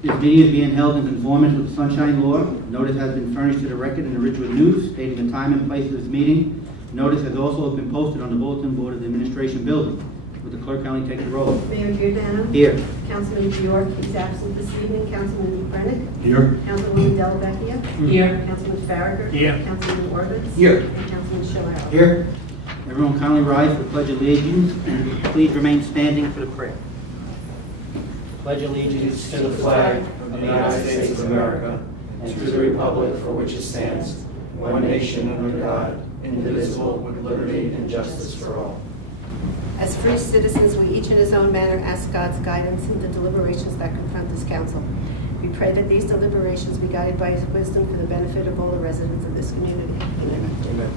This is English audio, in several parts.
This meeting is being held in conformance with the Sunshine Law. Notice has been furnished to the record in the Ridgewood News stating the time and place of this meeting. Notice has also been posted on the bulletin board of the administration building. Would the clerk kindly take the roll? Mayor Giordano. Here. Councilman York is absent this evening. Councilman Brennan. Here. Councilwoman Delvecchia. Here. Councilman Farragut. Here. Councilman Orbitz. Here. And Councilman Shillelagh. Here. Everyone kindly rise for the Pledge of Allegiance and please remain standing for the prayer. Pledge allegiance To the flag of the United States of America and to the republic for which it stands, one nation under God, indivisible, with liberty and justice for all. As free citizens, we each in his own manner ask God's guidance in the deliberations that confront this council. We pray that these deliberations be guided by his wisdom for the benefit of all the residents of this community. Amen. Amen.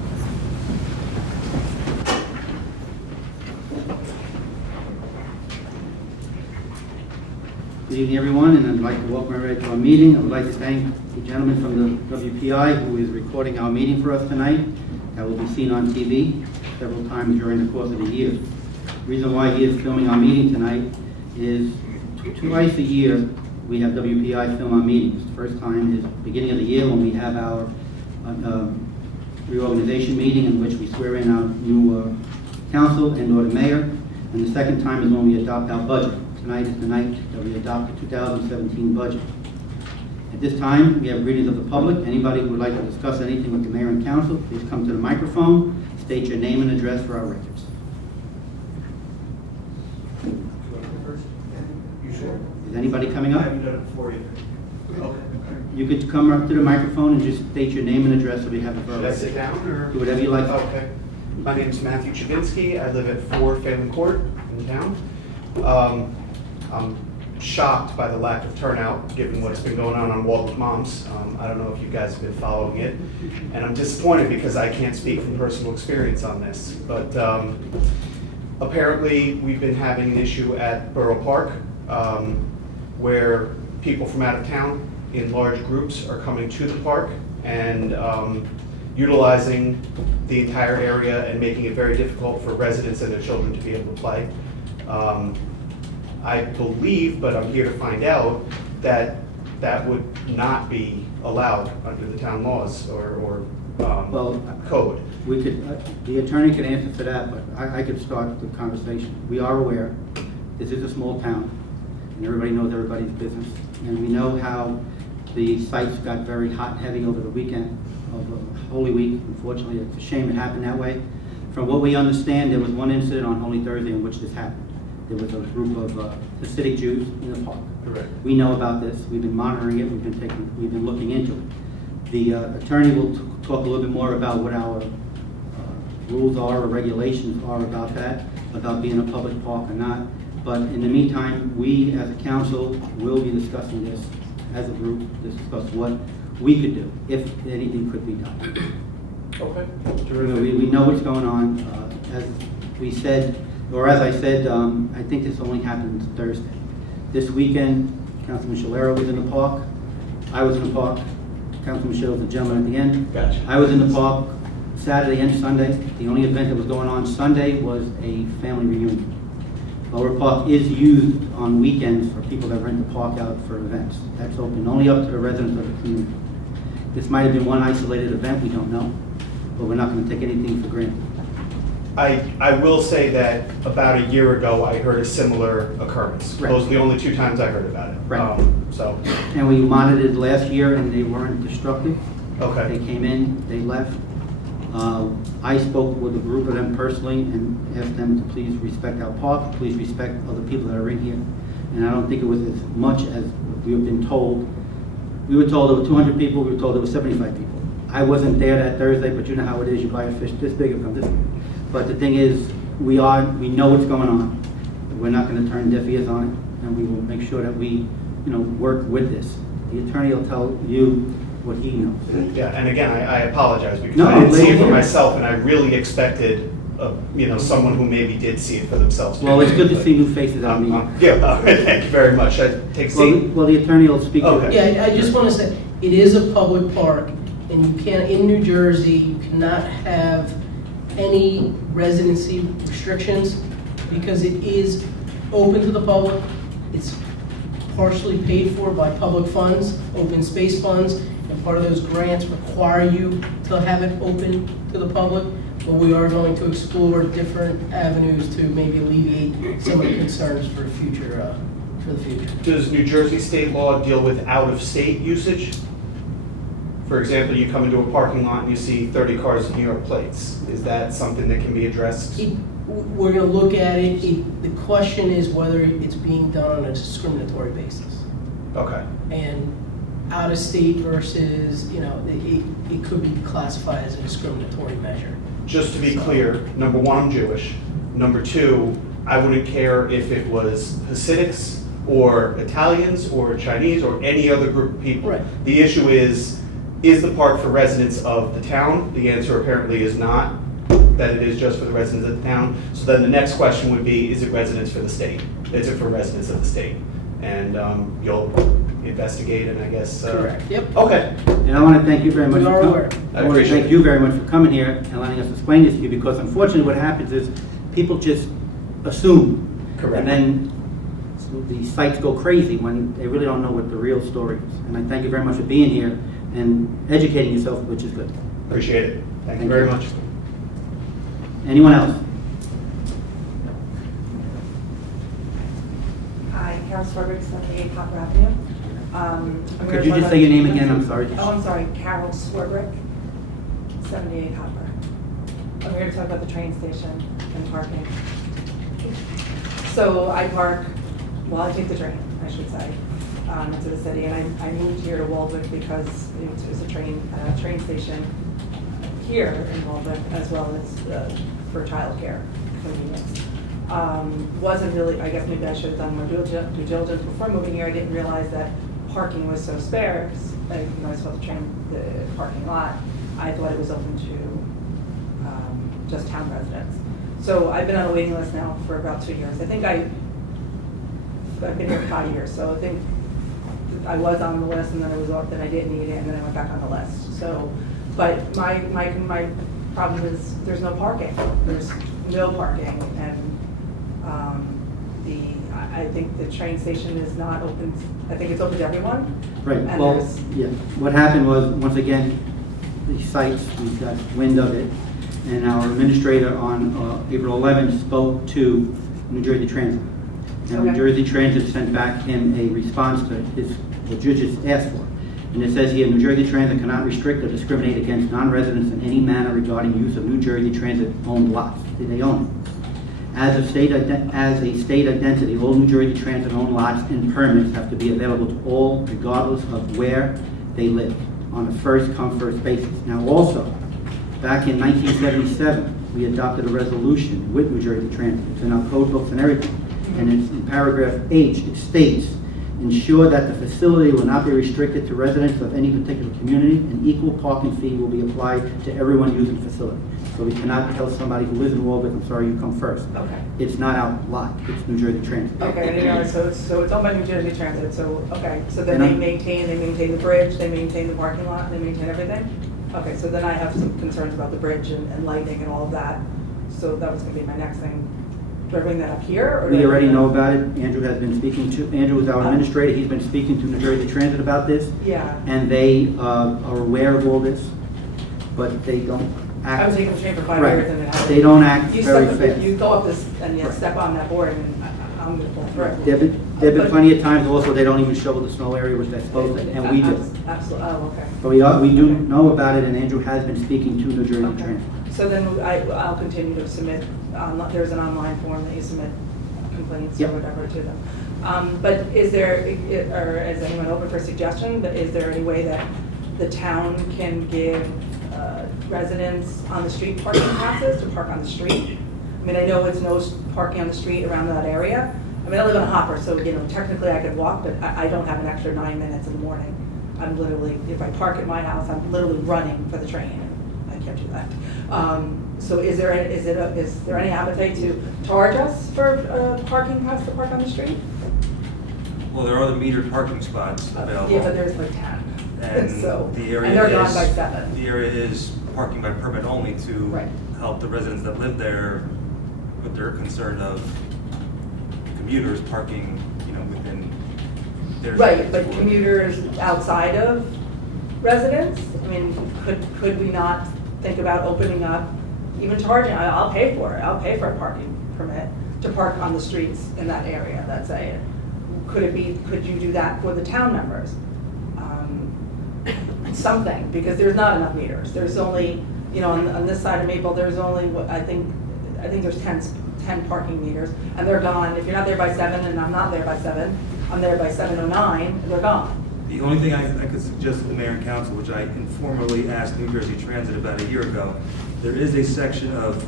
Good evening, everyone, and I'd like to welcome everybody to our meeting. I would like to thank the gentleman from the WPI who is recording our meeting for us tonight. That will be seen on TV several times during the course of the year. The reason why he is filming our meeting tonight is twice a year we have WPI film our meetings. The first time is beginning of the year when we have our reorganization meeting in which we swear in our new council and or the mayor. And the second time is when we adopt our budget. Tonight is the night that we adopt the 2017 budget. At this time, we have greetings of the public. Anybody who would like to discuss anything with the mayor and council, please come to the microphone, state your name and address for our records. You sure? Is anybody coming I up? haven't done it before either. Okay. You could come up to the microphone and just state your name and address so we have it for our Should I records. sit down or? Do whatever you like. Okay. My name is Matthew Chavinsky. I live at 4 Phelan Court in town. I'm shocked by the lack of turnout, given what's been going on Wall with Moms. I don't know if you guys have been following it. And I'm disappointed because I can't speak from personal experience on this. But apparently, we've been having an issue at Borough Park where people from out of town in large groups are coming to the park and utilizing the entire area and making it very difficult for residents and their children to be able to play. I believe, but I'm here to find out, that that would not be allowed under the town laws or code. We could, the attorney could answer for that, but I could start the conversation. We are aware, this is a small town, and everybody knows everybody's business. And we know how the sites got very hot and heavy over the weekend of Holy Week. Unfortunately, it's a shame it happened that way. From what we understand, there was one incident on Holy Thursday in which this happened. There was a group of Hasidic Jews in the park. Correct. We know about this. We've been monitoring it. We've been looking into it. The attorney will talk a little bit more about what our rules are or regulations are about that, about being a public park or not. But in the meantime, we as a council will be discussing this as a group, to discuss what we could do, if anything could be done. Okay. We know what's going on. As we said, or as I said, I think this only happened Thursday. This weekend, Councilman Shillelagh was in the park. I was in the park. Councilman Shillelagh was the gentleman at the end. Gotcha. I was in the park Saturday and Sunday. The only event that was going on Sunday was a family reunion. Lower Park is used on weekends for people that rent the park out for events. That's open only up to the residents of the community. This might have been one isolated event, we don't know, but we're not going to take anything for granted. I will say that about a year ago, I heard a similar occurrence. Right. Those are the only 2 times I heard about it. Right. So, And we monitored last year and they weren't destructive. okay. They came in, they left. I spoke with a group of them personally and asked them to please respect our park, please respect other people that are in here. And I don't think it was as much as we have been told. We were told there were 200 people, we were told there were 75 people. I wasn't there that Thursday, but you know how it is, you buy a fish this big, it comes this big. But the thing is, we know what's going on. We're not going to turn deaf ears on it, and we will make sure that we, work with this. The attorney will tell you what he knows. Yeah, and again, I apologize because No, I didn't see it for here. myself, and I really expected, someone who maybe did see it for themselves. Well, it's good to see new faces out there. Yeah, all right, thank you very much. I take a seat. Well, the attorney will speak to Okay. it. Yeah, I just want to say, it is a public park, and you can't, in New Jersey, you cannot have any residency restrictions because it is open to the public. It's partially paid for by public funds, open space funds, and part of those grants require you to have it open to the public, but we are going to explore different avenues to maybe alleviate some of the concerns for the future. Does New Jersey state law deal with out-of-state usage? For example, you come into a parking lot and you see 30 cars with New York plates. Is that something that can be addressed? We're going to look at it. The question is whether it's being done on a discriminatory basis. Okay. And out of state versus, it could be classified as a discriminatory measure. Just to be clear, number one, I'm Jewish. Number two, I wouldn't care if it was Hasidics or Italians or Chinese or any other group of people. Right. The issue is the park for residents of the town? The answer apparently is not, that it is just for the residents of the town. So then the next question would be, is it residents for the state? Is it for residents of the state? And you'll investigate and I guess... Correct. Yep. Okay. And I want to thank you very much. We for are com- aware. I want to thank you very much for coming here and letting us explain this to you, because unfortunately what happens is people just assume. Correct. And then the sites go crazy when they really don't know what the real story is. And I thank you very much for being here and educating yourself, which is good. Appreciate it. Thank you Thank very you. much. Anyone else? Hi, Carol Swerbrick, 78 Poplar Avenue. I'm here Could to you talk just about- say your name again? I'm sorry. Oh, I'm sorry, Carol Swerbrick, 78 Hopper. I'm here to talk about the train station and parking. So I park, well, I take the train, I should say, into the city, and I moved here to Waldwick because it's a train station here in Waldwick, as well as for childcare convenience. Wasn't really, I guess maybe I should have done more due diligence before moving here. I didn't realize that parking was so sparse. I saw the parking lot. I thought it was open to just town residents. So I've been on a waiting list now for about 2 years. I think I've been here 5 years, so I think I was on the list, and then then I didn't need it, and then I went back on the list. So, but my problem is there's no parking. There's no parking, and I think the train station is not open. I think it's open to everyone. Right, And well, there's- yeah, what happened was, once again, the sites, we got wind of it, and our administrator on April 11th spoke to New Jersey Transit. And New Okay. Jersey Transit sent back him a response to what judges asked for. And it says here, New Jersey Transit cannot restrict or discriminate against non-residents in any manner regarding use of New Jersey Transit-owned lots. They own it. As a state identity, all New Jersey Transit-owned lots and permits have to be available to all, regardless of where they live, on a first-come, first basis. Now, also, back in 1977, we adopted a resolution with New Jersey Transit. It's in our code books and everything. And it's in paragraph H, it states, ensure that the facility will not be restricted to residents of any particular community. An equal parking fee will be applied to everyone using the facility. So we cannot tell somebody who lives in Walbrook, I'm sorry, you come first. Okay. It's not our lot, it's New Jersey Transit. Okay, I didn't know, so it's owned by New Jersey Transit, so, okay, so then And they I'm- maintain the bridge, they maintain the parking lot, they maintain everything? Okay, so then I have some concerns about the bridge and lighting and all of that, so that was gonna be my next thing. Do I bring that up here, or? do We I already bring know that- about it. Andrew has been speaking to, Andrew is our administrator, he's been speaking to New Jersey Transit about this. Yeah, And they are aware of all this, but they don't act. I was taking the train for 5 Right. years and it They don't act You very step, fast. you go up this, and you Right. step on that board, and I'm gonna pull through. There've been plenty of times also, they don't even shovel the snow area, which they're supposed to, and we do. Absolutely, oh, okay. But we do know about it, and Andrew has been speaking to New Jersey Okay. Transit. So then I'll continue to submit, there's an online form that you submit complaints or Yep. whatever to them. But is there, or is anyone open for suggestion, but is there any way that the town can give residents on the street parking passes to park on the street? I mean, I know it's no parking on the street around that area. I mean, I live in a Hopper, so, technically I could walk, but I don't have an extra 9 minutes in the morning. I'm literally, if I park at my house, I'm literally running for the train, and I can't do that. So is there any appetite to charge us for parking pass to park on the street? Well, there are the metered parking spots available. Yeah, but there's like 10. And So, the area and they're gone is- by 7. The area is parking by permit only to Right. help the residents that live there with their concern of commuters parking, within Right, but commuters outside of residents? I mean, could we not think about opening up, even charging, I'll pay for it, I'll pay for a parking permit to park on the streets in that area, that's it. Could you do that for the town members? Something, because there's not enough meters. There's only, on this side of Maple, there's only, I think there's 10 parking meters, and they're gone. If you're not there by 7, and I'm not there by 7, I'm there by 7:09, and they're gone. The only thing I could suggest to the mayor and council, which I informally asked New Jersey Transit about a year ago, there is a section of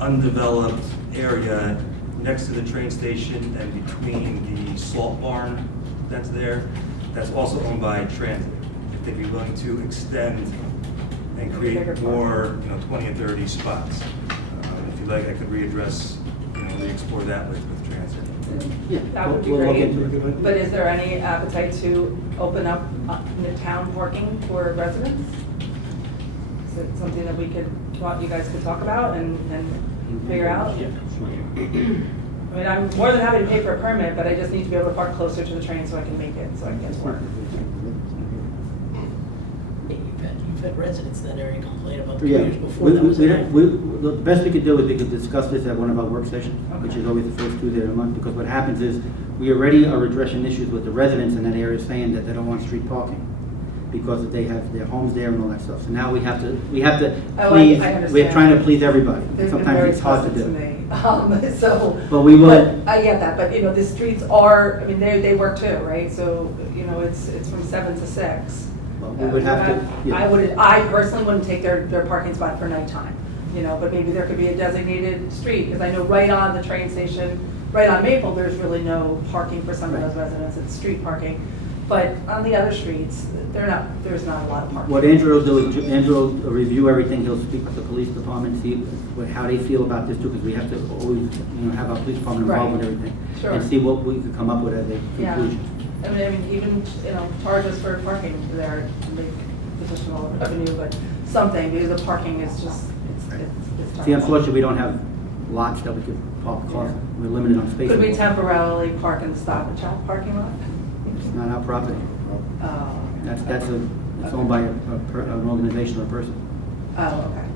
undeveloped area next to the train station and between the salt barn that's there, that's also owned by Transit. If they'd be willing to extend and create more, 20 and 30 spots. If you'd like, I could readdress, re-explore that with Transit. Yeah, That would be we'll look great. into it. But is there any appetite to open up midtown parking for residents? Is it something that you guys could talk about and figure out? I mean, I'm more than happy to pay for a permit, but I just need to be able to park closer to the train so I can make it, so I can get to work. You've had residents in that area complain about the Yeah, commuters before that was enacted. the best we could do is we could discuss this at one of our work sessions, which is always the first Tuesday of the month, because what happens is, we already are addressing issues with the residents in that area saying that they don't want street parking, because they have their homes there and all that stuff. So now we have to Oh, please, I understand. we're trying to please everybody. They've been Sometimes very it's hard to pleasant do. me. But we will. I get that, but the streets are, I mean, they work too, right? So, it's from 7 to 6. Well, we would have to, yeah. I personally wouldn't take their parking spot for nighttime, but maybe there could be a designated street, because I know right on the train station, right on Maple, there's really no parking for some of those residents, it's street parking. But on the other streets, there's not a lot of parking. What Andrew will do, Andrew will review everything, he'll speak with the police department, see how they feel about this too, because we have to always, have our police department involved with everything. Sure. And see what we could come up with as a Yeah. conclusion. I mean, even, charge us for parking there, like additional revenue, but something, because the parking is just, it's tough. See, unfortunately, we don't have lots that we could park cars, we're limited on space. Could we temporarily park in the Stop and Shop parking lot? It's not our property. Oh, It's owned by an organization or a person. oh, okay,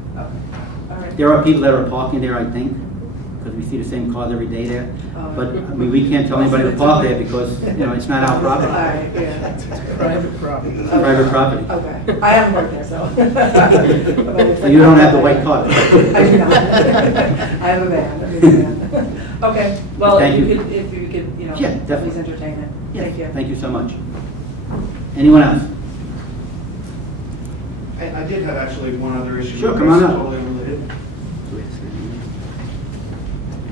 all right. There are people that are parking there, I think, because we see the same cars every day there. Oh. But, I mean, we can't tell anybody to park there because, it's not our All property. right, yeah. Private property. It's private property. Okay, I haven't worked there, so. So you don't have the white card. I do not. I have a van. Okay, well, Thank if you. you could, Yeah, definitely. please entertain it. Yes, Thank you. Thank you so much. Anyone else? I did have actually one other issue. Sure, come on up. Totally related.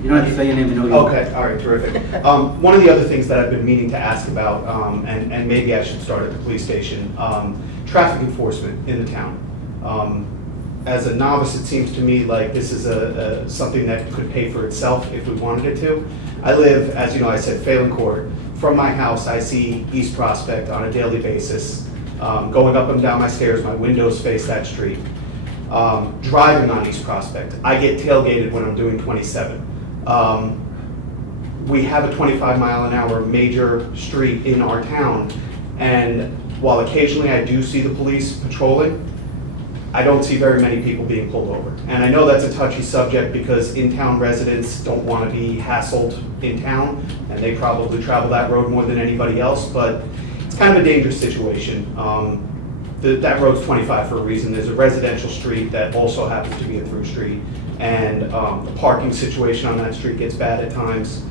You don't have to say your name, we know you. Okay, all right, terrific. One of the other things that I've been meaning to ask about, and maybe I should start at the police station, traffic enforcement in the town. As a novice, it seems to me like this is something that could pay for itself if we wanted it to. I live, as you know, I said, Phelan Court. From my house, I see East Prospect on a daily basis. Going up and down my stairs, my windows face that street. Driving on East Prospect, I get tailgated when I'm doing 27. We have a 25-mile-an-hour major street in our town, and while occasionally I do see the police patrolling, I don't see very many people being pulled over. And I know that's a touchy subject because in-town residents don't want to be hassled in town, and they probably travel that road more than anybody else, but it's kind of a dangerous situation. That road's 25 for a reason. There's a residential street that also happens to be a through street, and the parking situation on that street gets bad at times.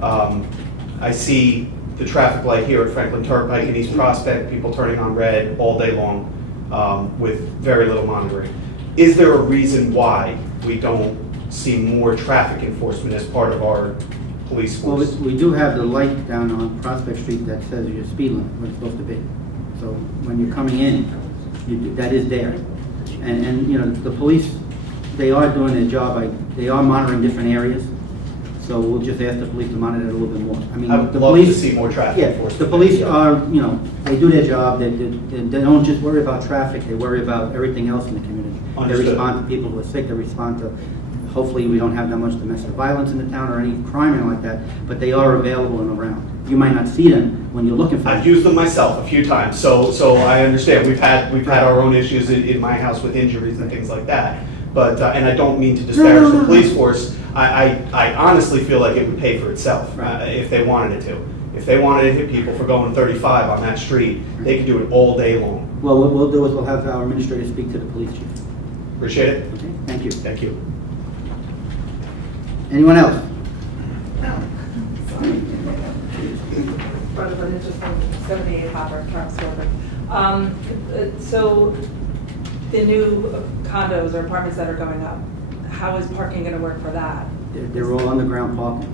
I see the traffic light here at Franklin Turnpike and East Prospect, people turning on red all day long with very little monitoring. Is there a reason why we don't see more traffic enforcement as part of our police Well, force? we do have the light down on Prospect Street that says your speed limit, what it's supposed to be. So when you're coming in, that is there. And the police, they are doing their job, they are monitoring different areas. So we'll just ask the police to monitor it a little bit more. I mean, I would the love to police. see more traffic Yeah, enforcement. the police are, they do their job, they don't just worry about traffic, they worry about everything else in the community. Understood. They respond to people who are sick, they respond to, hopefully we don't have that much domestic violence in the town or any crime or like that, but they are available and around. You might not see them when you're looking for them. I've used them myself a few times, so I understand. We've had our own issues in my house with injuries and things like that. But, and I don't mean to disparage the police force. I honestly feel like it would pay for itself if they wanted it to. If they wanted to hit people for going 35 on that street, they could do it all day long. Well, what we'll do is we'll have our administrator speak to the police chief. Appreciate it. Okay, thank you. Thank you. Anyone else? Brother, but it's just 78 Hopper, Charles Silver. So the new condos or apartments that are going up, how is parking going to work for that? They're all underground parking,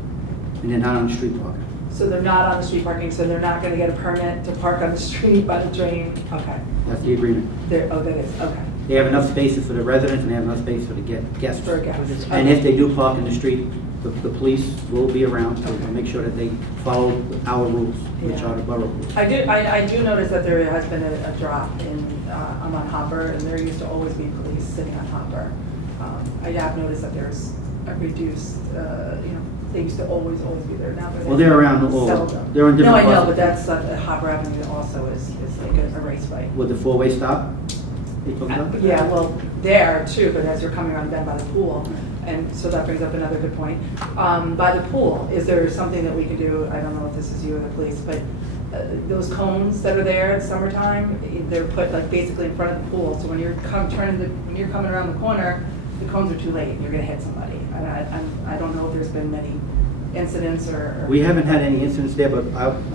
and they're not on street parking. So they're not on the street parking, so they're not going to get a permit to park on the street by the drain? Okay. That's the agreement. Oh, that is, okay. They have enough spaces for the residents, and they have enough space for the guests. For guests. And if they do park in the street, the police will be around to make sure that they follow our rules, which are the borough rules. I do notice that there has been a drop in, I'm on Hopper, and there used to always be police sitting on Hopper. I have noticed that there's a reduced, they used to always be there now. Well, they're around all, Seldom. they're on No, different I know, parts. but that's, Hopper Avenue also is like a race fight. With the four-way stop? They talking about? Yeah, well, there too, but as you're coming around then by the pool, and so that brings up another good point. By the pool, is there something that we can do, I don't know if this is you or the police, but those cones that are there in summertime, they're put like basically in front of the pool, so when you're coming around the corner, the cones are too late, and you're gonna hit somebody. I don't know if there's been many incidents or. We haven't had any incidents there, but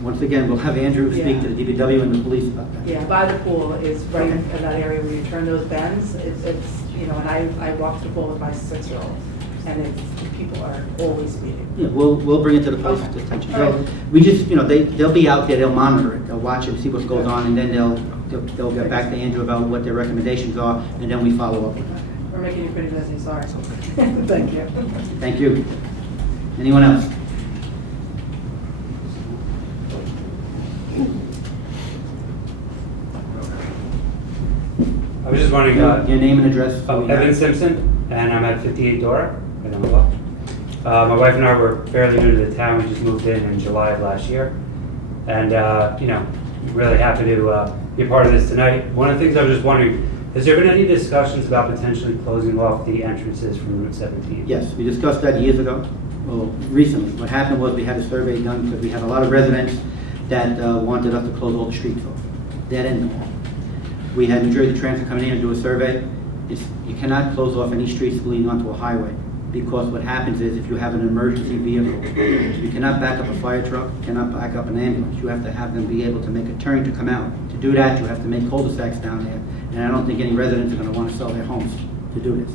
once again, we'll have Andrew speak to the DPW and the police about that. Yeah, by the pool is right in that area where you turn those bends. It's and I walk the pool with my 6-year-old, and people are always speeding. Yeah, we'll bring it to the police's Okay. attention. All right. So we just, they'll be out there, they'll monitor it, they'll watch it, see what goes on, and then they'll get back to Andrew about what their recommendations are, and then we follow up with that. We're making you pretty busy, sorry. Thank you. Thank you. Anyone else? I was just wondering, Your name and address? Evan Simpson, and I'm at 58 Dora, in Omaha. My wife and I were fairly new to the town. We just moved in July of last year. And, really happy to be a part of this tonight. One of the things I was just wondering, has there been any discussions about potentially closing off the entrances from Route 17? Yes, we discussed that years ago, well, recently. What happened was we had a survey done because we had a lot of residents that wanted us to close all the streets off, dead end them all. We had New Jersey Transit come in and do a survey. You cannot close off any streets leading onto a highway, because what happens is if you have an emergency vehicle, you cannot back up a fire truck, you cannot back up an ambulance. You have to have them be able to make a turn to come out. To do that, you have to make cul-de-sacs down there, and I don't think any residents are going to want to sell their homes to do this.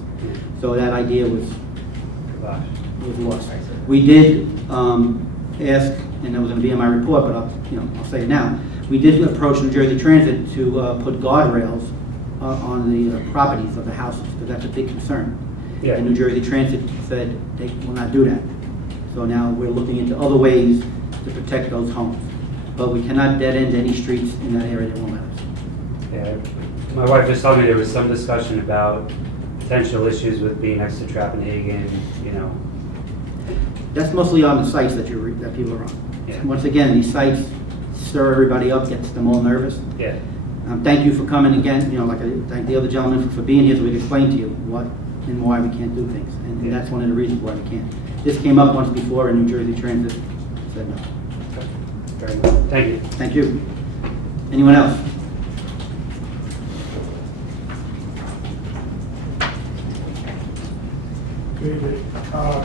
So that idea was lost. We did ask, and it was going to be in my report, but I'll say it now. We did approach New Jersey Transit to put guardrails on the properties of the houses, because that's a big concern. Yeah. And New Jersey Transit said they will not do that. So now we're looking into other ways to protect those homes. But we cannot dead end any streets in that area that won't let us. Yeah. My wife just told me there was some discussion about potential issues with being next to Trappenhagen, That's mostly on the sites that people are on. Yeah. Once again, these sites stir everybody up, gets them all nervous. Yeah. Thank you for coming again, like I thank the other gentleman for being here so we could explain to you what and why we can't do things. And that's one of the reasons why we can't. This came up once before and New Jersey Transit said no. Very good. Thank you. Thank you. Anyone else? Good evening.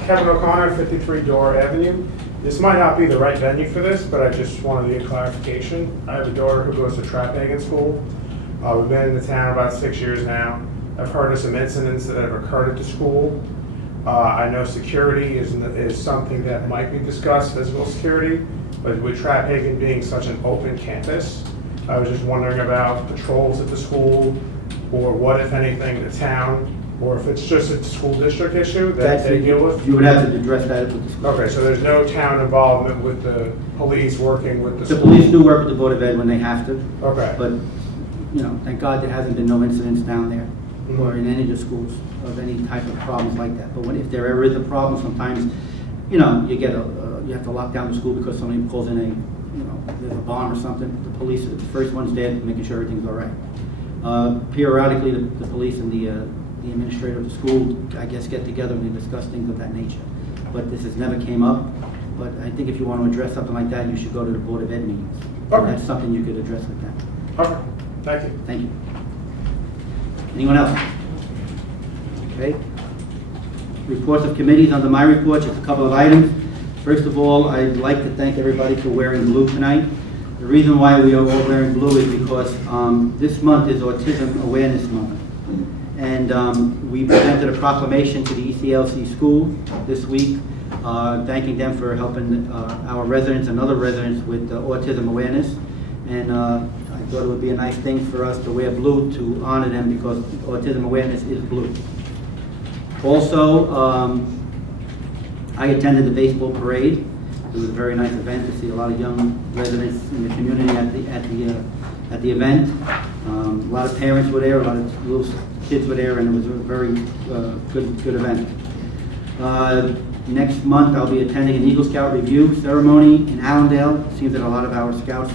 Kevin O'Connor, 53 Door Avenue. This might not be the right venue for this, but I just wanted to get clarification. I have a daughter who goes to Traphagen School. We've been in the town about 6 years now. I've heard of some incidents that have occurred at the school. I know security is something that might be discussed, physical security, but with Traphagen being such an open campus, I was just wondering about patrols at the school, or what, if anything, the town, or if it's just a school district issue that they deal with? You would have to address that with the school. Okay, so there's no town involvement with the police working with the The school? police do work with the Board of Ed when they have to, Okay. but, thank God there hasn't been no incidents down there or in any of the schools of any type of problems like that. But if there ever is a problem, sometimes, you get a you have to lock down the school because somebody calls in there's a bomb or something. The police are the first ones there, making sure everything's all right. Periodically, the police and the administrator of the school, I guess, get together and they discuss things of that nature. But this has never came up. But I think if you want to address something like that, you should go to the Board of Ed meetings. Okay. That's something you could address with that. Okay, thank you. Thank you. Anyone else? Okay. Reports of committees. Under my report, just a couple of items. First of all, I'd like to thank everybody for wearing blue tonight. The reason why we are all wearing blue is because this month is Autism Awareness Month. And we presented a proclamation to the ECLC school this week, thanking them for helping our residents and other residents with autism awareness. And I thought it would be a nice thing for us to wear blue to honor them because autism awareness is blue. Also, I attended the baseball parade. It was a very nice event to see a lot of young residents in the community at the event. A lot of parents were there, a lot of little kids were there, and it was a very good event. Next month, I'll be attending an Eagle Scout review ceremony in Allendale. It seems that a lot of our scouts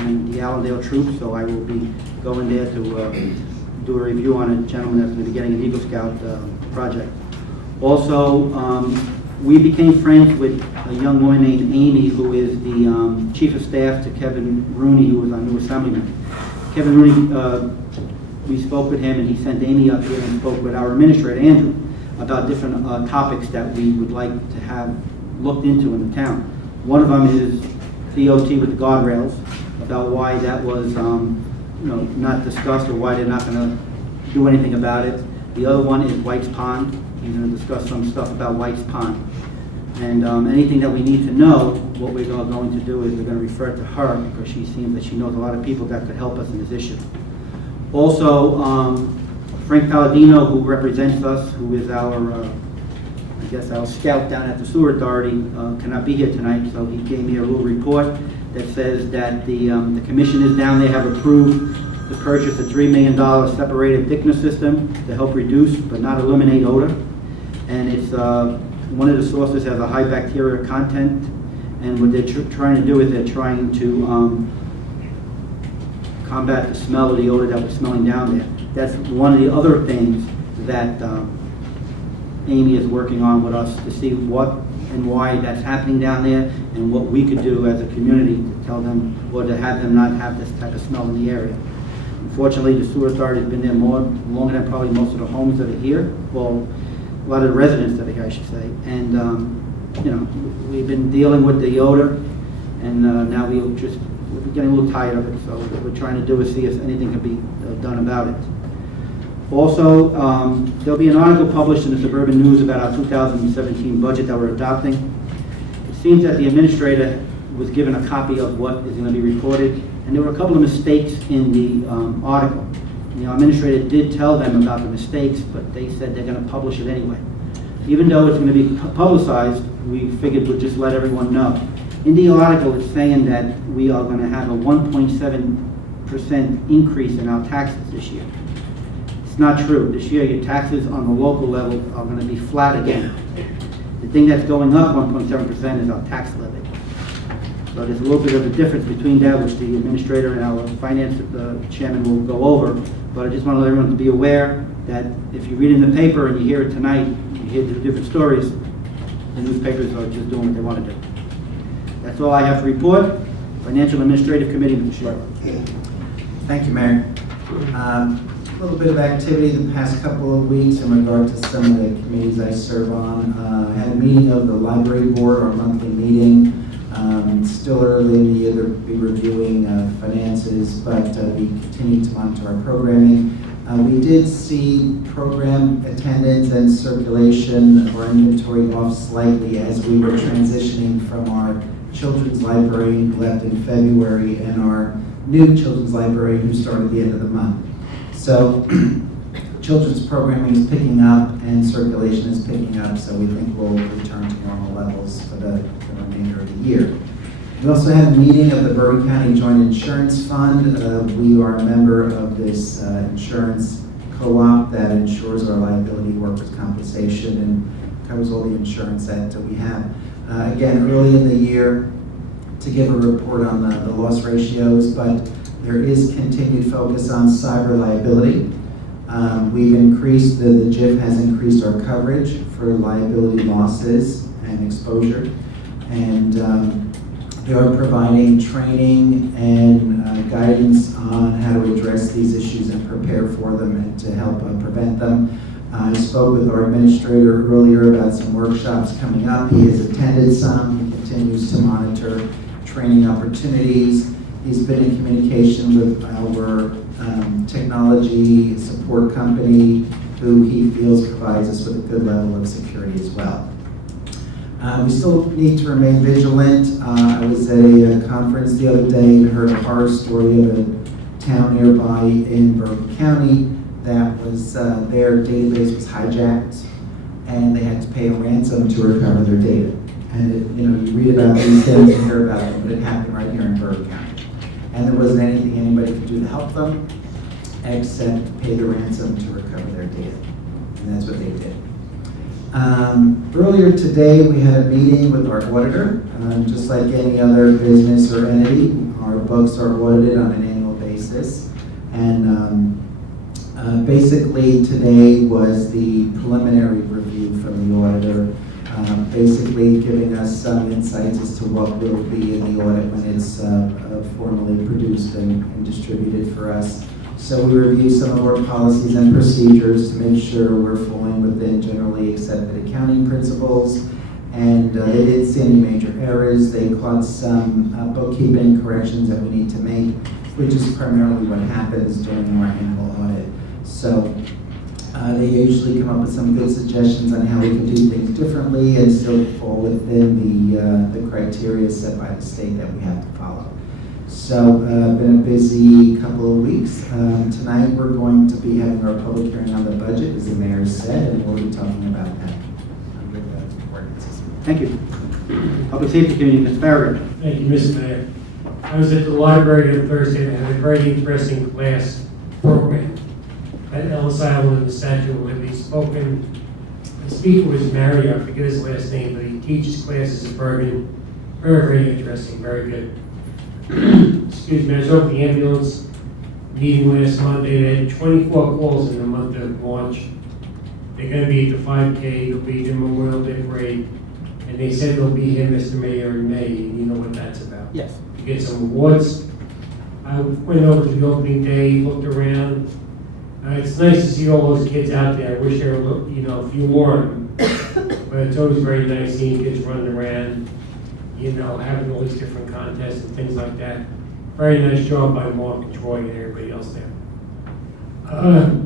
in the Allendale troop, so I will be going there to do a review on a gentleman that's going to be getting an Eagle Scout project. Also, we became friends with a young woman named Amy, who is the chief of staff to Kevin Rooney, who was our new assemblyman. Kevin Rooney, we spoke with him, and he sent Amy up here and spoke with our administrator, Andrew, about different topics that we would like to have looked into in the town. One of them is DOT with the guardrails, about why that was not discussed or why they're not going to do anything about it. The other one is White's Pond. He's going to discuss some stuff about White's Pond. And anything that we need to know, what we're going to do is we're going to refer to her because she seems that she knows a lot of people that could help us in this issue. Also, Frank Palladino, who represents us, who is our scout down at the Sewer Authority, cannot be here tonight, so he gave me a little report that says that the commission is down there, have approved the purchase of $3 million separated thickener system to help reduce but not eliminate odor. And it's one of the sources has a high bacteria content, and what they're trying to do is they're trying to combat the smell of the odor that we're smelling down there. That's one of the other things that Amy is working on with us to see what and why that's happening down there and what we could do as a community to tell them or to have them not have this type of smell in the area. Unfortunately, the Sewer Authority has been there longer than probably most of the homes that are here, well, a lot of the residents that are here, I should say. And, we've been dealing with the odor, and now we're getting a little tired of it, so what we're trying to do is see if anything can be done about it. Also, there'll be an article published in the Suburban News about our 2017 budget that we're adopting. It seems that the administrator was given a copy of what is going to be reported, and there were a couple of mistakes in the article. The administrator did tell them about the mistakes, but they said they're going to publish it anyway. Even though it's going to be publicized, we figured we'd just let everyone know. In the article, it's saying that we are going to have a 1.7% increase in our taxes this year. It's not true. This year, your taxes on the local level are going to be flat again. The thing that's going up 1.7% is our tax levy. So there's a little bit of a difference between that, which the administrator and our finance chairman will go over. But I just want to let everyone be aware that if you read in the paper and you hear it tonight, you hear the different stories, the newspapers are just doing what they want to do. That's all I have to report. Financial Administrative Committee, Mr. Schreiber. Thank you, Mayor. A little bit of activity the past couple of weeks in regard to some of the committees I serve on. I had a meeting of the Library Board, our monthly meeting. Still early in the year to be reviewing finances, but we continue to monitor our programming. We did see program attendance and circulation or inventory off slightly as we were transitioning from our children's library who left in February and our new children's library who started at the end of the month. So children's programming is picking up and circulation is picking up, so we think we'll return to normal levels for the remainder of the year. We also had a meeting of the Bergen County Joint Insurance Fund. We are a member of this insurance co-op that insures our liability workers' compensation and covers all the insurance that we have. again, early in the year to give a report on the loss ratios, but there is continued focus on cyber liability. We've increased, the JIF has increased our coverage for liability losses and exposure. And they are providing training and guidance on how to address these issues and prepare for them and to help prevent them. I spoke with our administrator earlier about some workshops coming up. He has attended some, he continues to monitor training opportunities. He's been in communication with our technology support company, who he feels provides us with a good level of security as well. We still need to remain vigilant. I was at a conference the other day and heard a horror story of a town nearby in Bergen County that was, their database was hijacked and they had to pay a ransom to recover their data. And it, you read about these things and hear about them, but it happened right here in Bergen County. And there wasn't anything anybody could do to help them except pay the ransom to recover their data. And that's what they did. Earlier today, we had a meeting with our auditor. Just like any other business or entity, our books are audited on an annual basis. And basically today was the preliminary review from the auditor, basically giving us some insights as to what will be in the audit when it's formally produced and distributed for us. So we review some of our policies and procedures to make sure we're falling within generally accepted accounting principles. And they didn't see any major errors. They caught some bookkeeping corrections that we need to make, which is primarily what happens during our annual audit. So they usually come up with some good suggestions on how we can do things differently and still fall within the criteria set by the state that we have to follow. So been a busy couple of weeks. Tonight we're going to be having our public hearing on the budget, as the mayor said, and we'll be talking about that under the ordinances. Thank you. Public Safety Committee, Ms. Farragut. Thank you, Mr. Mayor. I was at the library on Thursday and had a very interesting class program at Ellis Island in the Statue of Liberty. The speaker was Mario, I forget his last name, but he teaches classes at Bergen. Very, very interesting, very good. Excuse me, I was over the ambulance meeting last Monday. They had 24 calls in the month of March. They're going to be at the 5K, they'll be at the Memorial Day Parade, and they said they'll be here, Mr. Mayor, in May, and you know what that's about. Yes. To get some awards. I went over to the opening day, looked around. It's nice to see all those kids out there. I wish there were, a few more of them. But it's always very nice seeing kids running around, having all these different contests and things like that. Very nice job by Mark and Troy and everybody else there.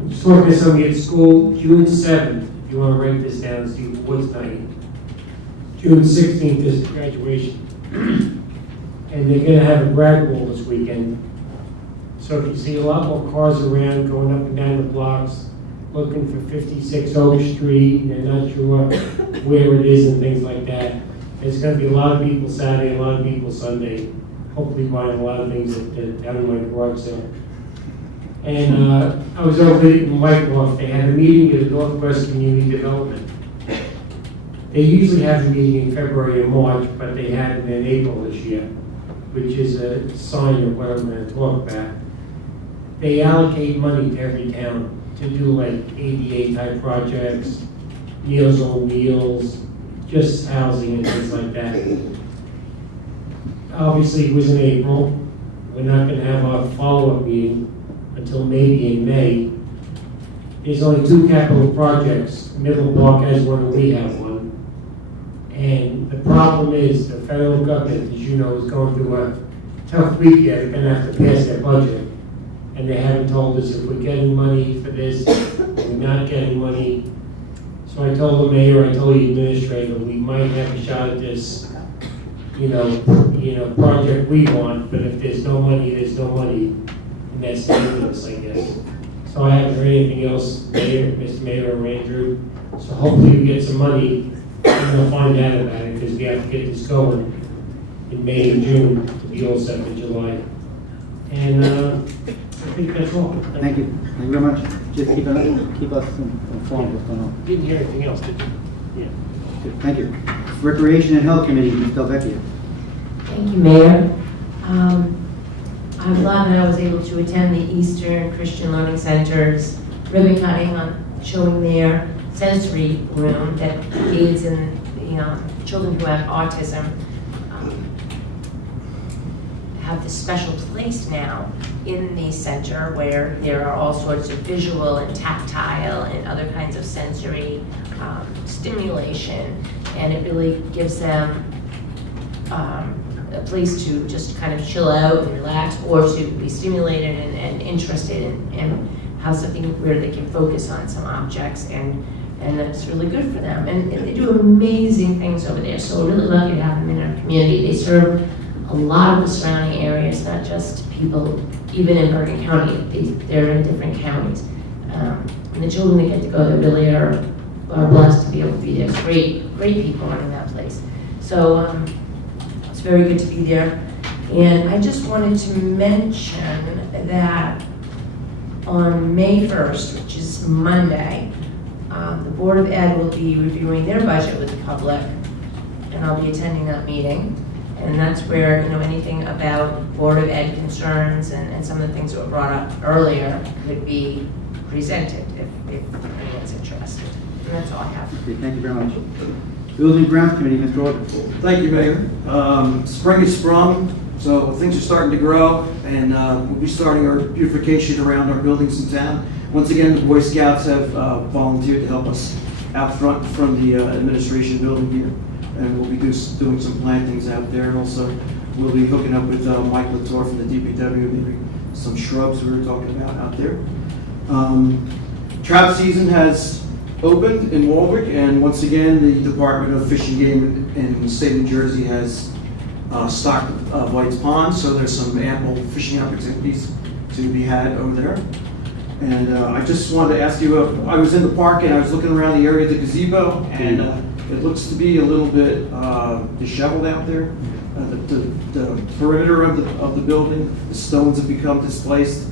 Just talking to somebody at school, June 7th, if you want to write this down, see what's night. June 16th is graduation. And they're going to have a brag ball this weekend. So if you see a lot more cars around going up and down the blocks, looking for 56 Oak Street, and they're not sure where it is and things like that. There's going to be a lot of people Saturday, a lot of people Sunday, hopefully buying a lot of things down in my garage sale. And I was over in Wyckoff. They had a meeting at the Northwest Community Development. They usually have a meeting in February and March, but they had it in April this year, which is a sign of what I'm going to talk about. They allocate money to every town to do like ADA type projects, Meals on Wheels, just housing and things like that. Obviously, it was in April. We're not going to have our follow-up meeting until maybe in May. There's only 2 capital projects. Middle Park has one and we have one. And the problem is the federal government, as you know, is going through a tough week yet. They're going to have to pass their budget. And they haven't told us if we're getting money for this, we're not getting money. So I told the mayor, I told the administrator, we might have a shot at this, project we want, but if there's no money, there's no money. And that's the end of this, I guess. So I haven't heard anything else, Mayor, Mr. Mayor or Andrew. So hopefully we get some money and we'll find out about it because we have to get this going in May and June to be all set for July. And I think that's all. Thank you. Thank you very much. Just keep us informed what's going on. Didn't hear anything else, did you? Yeah. Good. Thank you. Recreation and Health Committee, Ms. Delvecchio. Thank you, Mayor. I'm glad that I was able to attend the Eastern Christian Learning Center's ribbon cutting on showing their sensory room that aids in the children who have autism have this special place now in the center where there are all sorts of visual and tactile and other kinds of sensory stimulation, and it really gives them a place to just kind of chill out and relax, or to be stimulated and interested and have something where they can focus on some objects, and that's really good for them. And they do amazing things over there, so we're really lucky to have them in our community. They serve a lot of the surrounding areas, not just people, even in Bergen County. They're in different counties. And the children that get to go there really are blessed to be able to be there. It's great people running that place. So it's very good to be there. And I just wanted to mention that on May 1st, which is Monday, the Board of Ed will be reviewing their budget with the public, and I'll be attending that meeting. And that's where, anything about Board of Ed concerns and some of the things that were brought up earlier could be presented if anyone's interested. And that's all I have. Okay, thank you very much. Buildings and Grounds Committee, Mr. Order. Thank you, Mayor. Spring is sprung, so things are starting to grow, and we'll be starting our beautification around our buildings in town. Once again, the Boy Scouts have volunteered to help us out front from the administration building here, and we'll be doing some plantings out there. And also, we'll be hooking up with Mike Latour from the DPW, maybe some shrubs we were talking about out there. Trout season has opened in Walwick, and once again, the Department of Fish and Game in the state of New Jersey has stocked White's Pond, so there's some ample fishing opportunities to be had over there. And I just wanted to ask you, I was in the park and I was looking around the area of the gazebo, and it looks to be a little bit disheveled out there. The perimeter of the building, the stones have become displaced,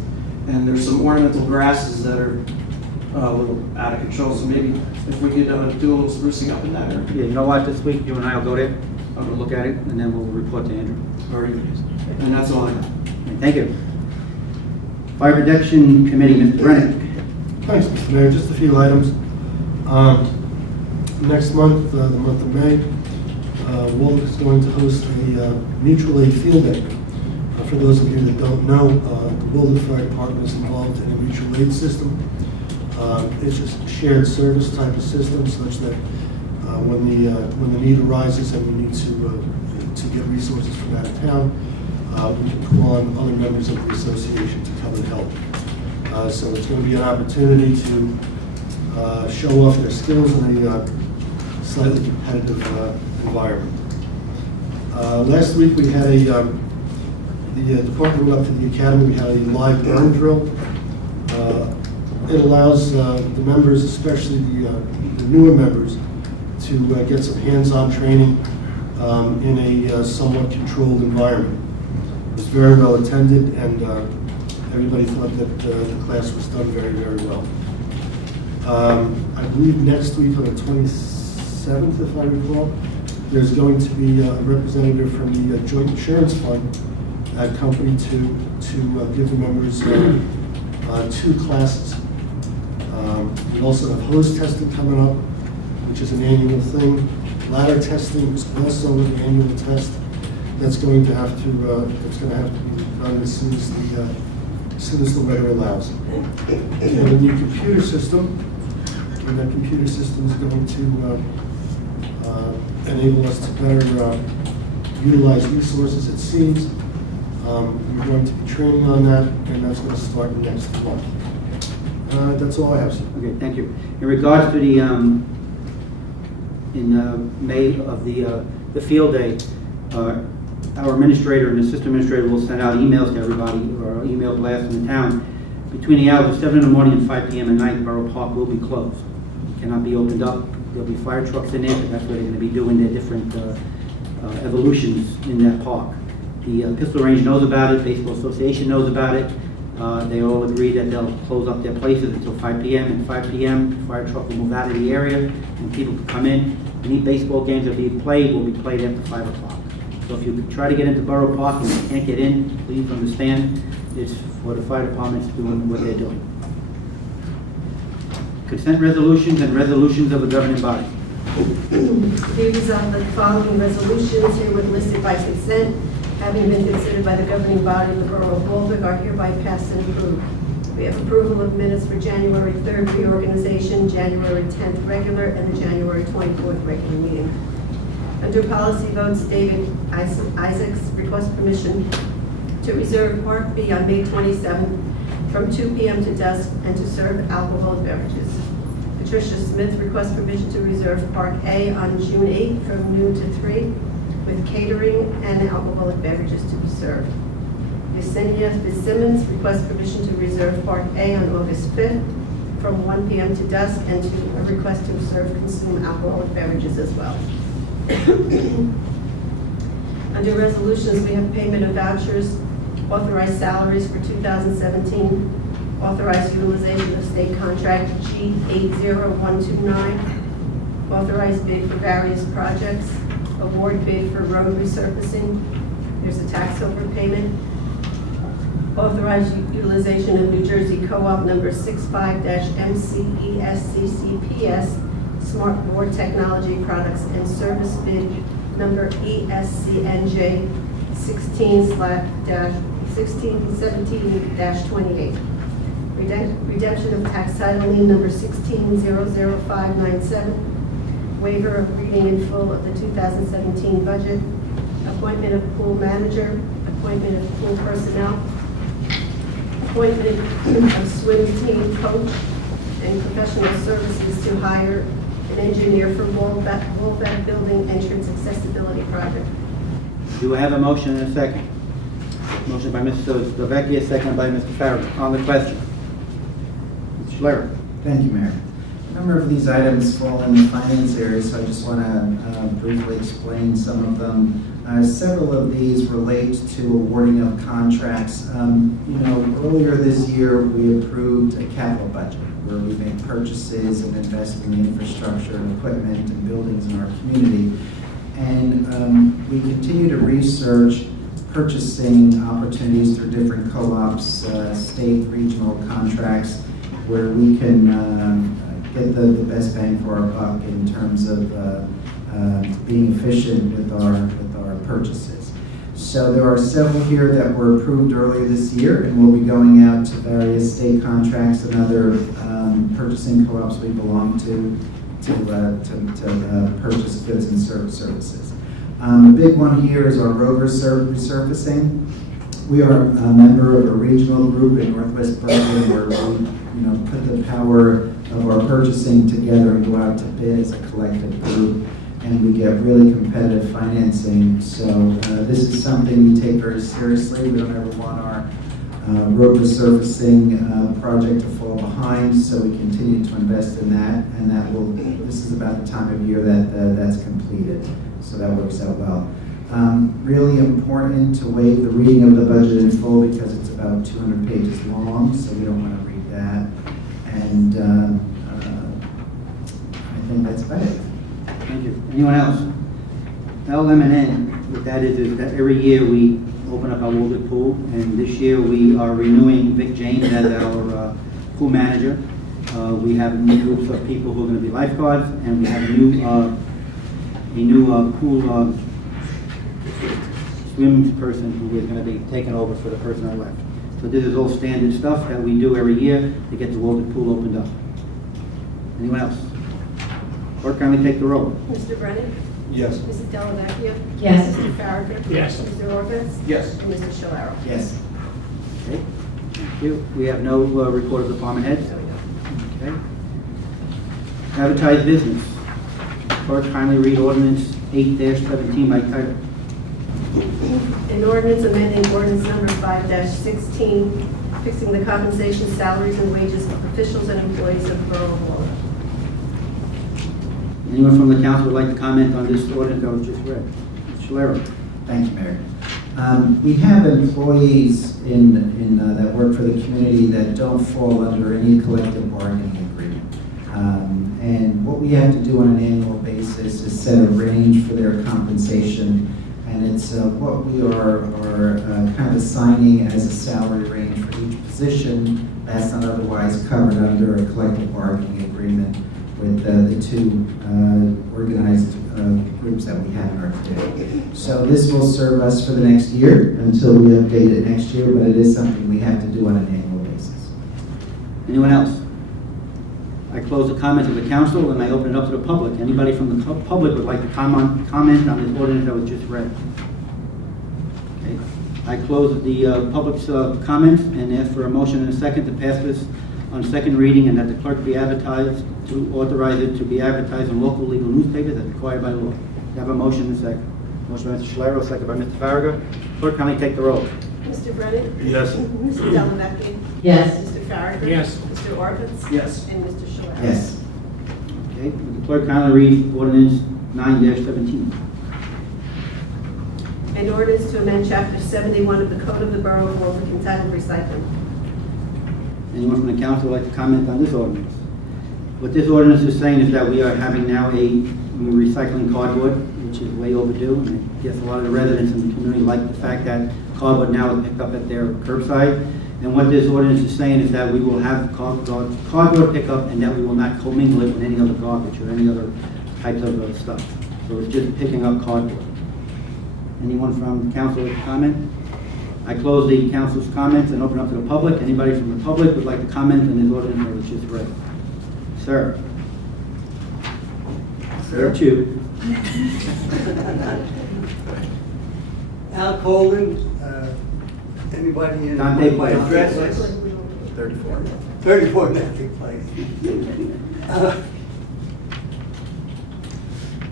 and there's some ornamental grasses that are a little out of control, so maybe if we could do a little sprucing up in that area. Yeah, you know what, this week you and I will go there, I'll go look at it, and then we'll report to Andrew. Very good. And that's all I have. Okay, thank you. Fire Protection Committee, Mr. Brennan. Thanks, Mr. Mayor. Just a few items. Next month, the month of May, Walwick is going to host a mutual aid field day. For those of you that don't know, the Walwick Fire Department is involved in a mutual aid system. It's just a shared service type of system, such that when the need arises and we need to get resources from out of town, we can call on other members of the association to come and help. So it's going to be an opportunity to show off their skills in a slightly competitive environment. Last week we had the department went up to the academy. We had a live burn drill. It allows the members, especially the newer members, to get some hands-on training in a somewhat controlled environment. It was very well attended, and everybody thought that the class was done very, very well. I believe next week on the 27th, if I recall, there's going to be a representative from the Joint Insurance Fund at company to give the members 2 classes. We also have hose testing coming up, which is an annual thing. Ladder testing is also an annual test. That's going to have to be done as soon as the weather allows. We have a new computer system, and that computer system is going to enable us to better utilize resources at scenes. We're going to be training on that, and that's going to start next month. That's all I have, sir. Okay, thank you. In regards to the, in May of the field day, our administrator and assistant administrator will send out emails to everybody, or email blasts in the town. Between the hours of 7 in the morning and 5 p.m. at night, Borough Park will be closed. It cannot be opened up. There'll be fire trucks in there, but that's where they're going to be doing their different evolutions in that park. The Pistol Range knows about it, Baseball Association knows about it. They all agree that they'll close up their places until 5 p.m. At 5 p.m., the fire truck will move out of the area, and people can come in. Any baseball games that be played will be played after 5 o'clock. So if you try to get into Borough Park and you can't get in, please understand, it's for the fire department's doing what they're doing. Consent resolutions and resolutions of a governing body. Be resolved that the following resolutions herewith listed by consent, having been considered by the governing body of the Borough of Walvick, are hereby passed and approved. We have approval of minutes for January 3rd reorganization, January 10th regular, and the January 24th regular meeting. Under policy votes, David Isaacs requests permission to reserve Park B on May 27th from 2 p.m. to dusk and to serve alcoholic beverages. Patricia Smith requests permission to reserve Park A on June 8th from noon to 3 with catering and alcoholic beverages to be served. Yesenia Fitzsimmons requests permission to reserve Park A on August 5th from 1 p.m. to dusk and to a request to serve consume alcoholic beverages as well. Under resolutions, we have payment of vouchers, authorized salaries for 2017, authorized utilization of state contract G80129, authorized bid for various projects, award bid for road resurfacing. There's a tax overpayment. Authorized utilization of New Jersey Co-op number 65-MCESCCPS, Smart Board Technology Products and Service bid number ESCNJ 16/17-28. Redemption of tax title lien number 1600597. Waiver of reading in full of the 2017 budget. Appointment of pool manager. Appointment of pool personnel. Appointment of swim team coach and professional services to hire an engineer for Wallback Building Entrance Accessibility Project. Do I have a motion and a second? Motion by Mr. Dovecchia, second by Mr. Farragut. On the question. Mr. Schler. Thank you, Mayor. A number of these items fall in the finance area, so I just want to briefly explain some of them. Several of these relate to awarding of contracts. Earlier this year, we approved a capital budget where we make purchases and invest in infrastructure and equipment and buildings in our community. And we continue to research purchasing opportunities through different co-ops, state, regional contracts, where we can get the best bang for our buck in terms of being efficient with our purchases. So there are several here that were approved earlier this year, and we'll be going out to various state contracts and other purchasing co-ops we belong to purchase goods and services. The big one here is our road resurfacing. We are a member of a regional group in Northwest Berkeley where we put the power of our purchasing together and go out to bid as a collective group, and we get really competitive financing. So this is something we take very seriously. We don't ever want our road resurfacing project to fall behind, so we continue to invest in that, and this is about the time of year that that's completed, so that works out well. Really important to waive the reading of the budget in full because it's about 200 pages long, so we don't want to read that. And I think that's about it. Thank you. Anyone else? LM&N, what that is that every year we open up our Walvick pool, and this year we are renewing Vic James as our pool manager. We have new groups of people who are going to be lifeguards, and we have a new pool swim person who is going to be taking over for the person that left. So this is all standard stuff that we do every year to get the Walvick pool opened up. Anyone else? Clerk, kindly take the roll. Mr. Brennan? Yes. Mrs. Delavecchia? Yes. Mr. Farragut? Yes. Mr. Orfez? Yes. And Mr. Shalaro? Yes. Okay. Thank you. We have no report of department heads. Okay. Advertised business. Clerk, kindly read ordinance 8-17 by title. An ordinance amending ordinance number 5-16, fixing the compensation, salaries, and wages of officials and employees of the Borough of Waltham. Anyone from the council would like to comment on this ordinance that was just read? Mr. Schler. Thank you, Mayor. We have employees that work for the community that don't fall under any collective bargaining agreement. And what we have to do on an annual basis is set a range for their compensation. And it's what we are kind of assigning as a salary range for each position that's not otherwise covered under a collective bargaining agreement with the two organized groups that we have in our community. So this will serve us for the next year until we update it next year, but it is something we have to do on an annual basis. Anyone else? I close the comments of the council and I open it up to the public. Anybody from the public would like to comment on this ordinance that was just read? Okay. I close the public's comments and ask for a motion and a second to pass this on second reading and that the clerk be advertised, to authorize it to be advertised in local legal newspapers as required by law. You have a motion and a second. Motion by Mr. Schlero, second by Mr. Farragut. Clerk, kindly take the roll. Mr. Brennan? Yes. Mrs. Delvecchio? Yes. Mr. Farragut? Yes. Mr. Orbitz? Yes. And Mr. Shalera? Yes. Okay, would the clerk kindly read ordinance 9-17? An ordinance to amend Chapter 71 of the Code of the Borough of Waltham entitled Recycling. Anyone from the council would like to comment on this ordinance? What this ordinance is saying is that we are having now recycling cardboard, which is way overdue, and I guess a lot of the residents in the community like the fact that cardboard now is picked up at their curbside. And what this ordinance is saying is that we will have cardboard pickup and that we will not commingle it with any other garbage or any other types of stuff. So it's just picking up cardboard. Anyone from council with a comment? I close the council's comments and open up to the public. Anybody from the public would like to comment on this ordinance that was just read? Sir. Sir, you. Al Colden, anybody in Dante my Place. address? 34. 34 Dante Place.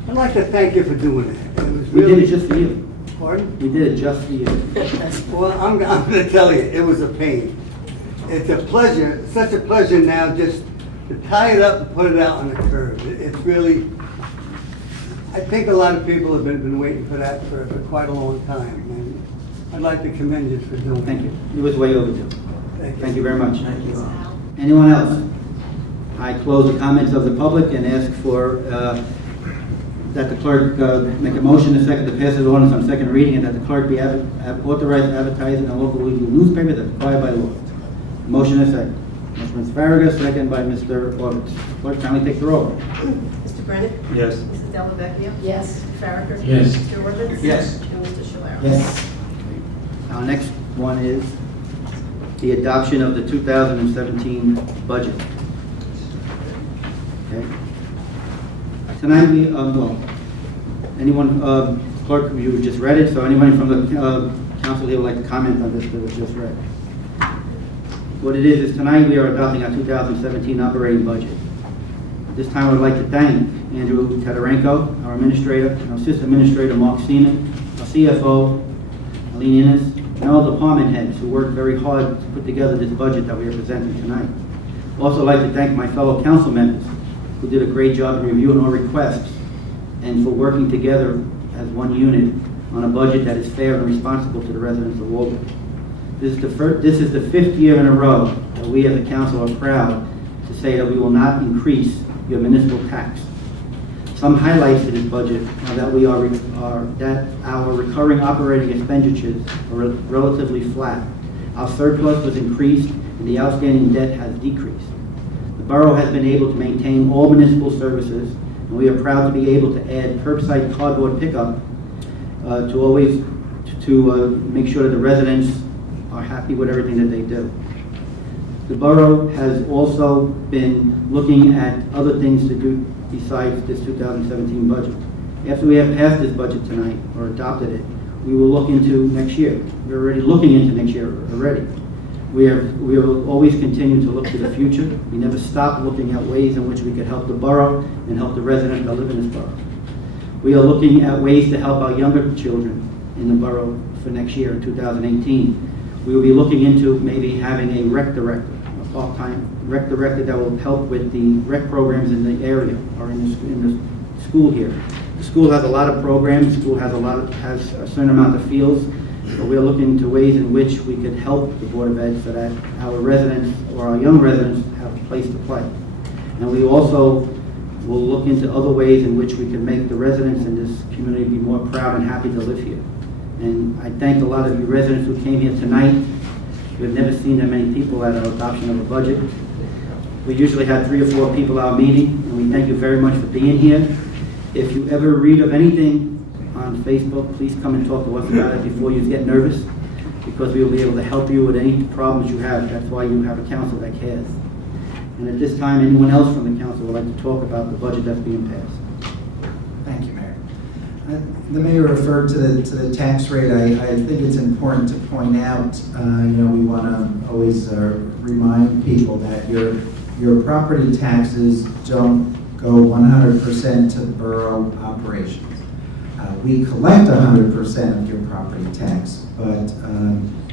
I'd like to thank you for doing it. It was We did really, it just for you. pardon? We did it just for you. Well, I'm going to tell you, it was a pain. It's a pleasure, such a pleasure now just to tie it up and put it out on the curb. It's really, I think a lot of people have been waiting for that for quite a long time. And I'd like to commend you for doing it. Thank you. It was way overdue. Thank you. Thank you very much. Thank you. Anyone else? I close the comments of the public and ask for that the clerk make a motion and second to pass this ordinance on second reading and that the clerk be authorized to advertise in a local legal newspaper that's required by law. Motion is second. Motion by Mr. Farragut, second by Mr. Orbitz. Clerk, kindly take the roll. Mr. Brennan? Yes. Mrs. Delvecchio? Yes. Mr. Farragut? Yes. Mr. Orbitz? Yes. And Mr. Shalera? Yes. Our next one is the adoption of the 2017 budget. Okay. Tonight we, anyone, clerk, you just read it, so anyone from the council here would like to comment on this that was just read? What it is tonight we are adopting our 2017 operating budget. This time I would like to thank Andrew Tedorenko, our administrator, and our assistant administrator, Mark Seaman, our CFO, Aline Innes, and all department heads who worked very hard to put together this budget that we are presenting tonight. Also like to thank my fellow council members who did a great job in reviewing our requests and for working together as one unit on a budget that is fair and responsible to the residents of Walden. This is the fifth year in a row that we as a council are proud to say that we will not increase your municipal tax. Some highlights to this budget are that that our recurring operating expenditures are relatively flat. Our surplus was increased and the outstanding debt has decreased. The borough has been able to maintain all municipal services, and we are proud to be able to add curbside cardboard pickup to make sure that the residents are happy with everything that they do. The borough has also been looking at other things to do besides this 2017 budget. After we have passed this budget tonight, or adopted it, we will look into next year. We're already looking into next year already. We will always continue to look to the future. We never stop looking at ways in which we could help the borough and help the residents that live in this borough. We are looking at ways to help our younger children in the borough for next year in 2018. We will be looking into maybe having a rec director, a part-time rec director that will help with the rec programs in the area or in the school here. The school has a lot of programs. The school has a certain amount of fields, but we are looking into ways in which we could help the Board of Ed so that our residents or our young residents have a place to play. And we also we'll look into other ways in which we can make the residents in this community be more proud and happy to live here. And I thank a lot of you residents who came here tonight. We've never seen that many people at our adoption of a budget. We usually have 3 or 4 people at our meeting, and we thank you very much for being here. If you ever read of anything on Facebook, please come and talk to us about it before you get nervous, because we will be able to help you with any problems you have. That's why you have a council that cares. And at this time, anyone else from the council would like to talk about the budget that's being passed? Thank you, Mayor. The mayor referred to the tax rate. I think it's important to point out, we want to always remind people that your property taxes don't go 100% to borough operations. We collect 100% of your property tax, but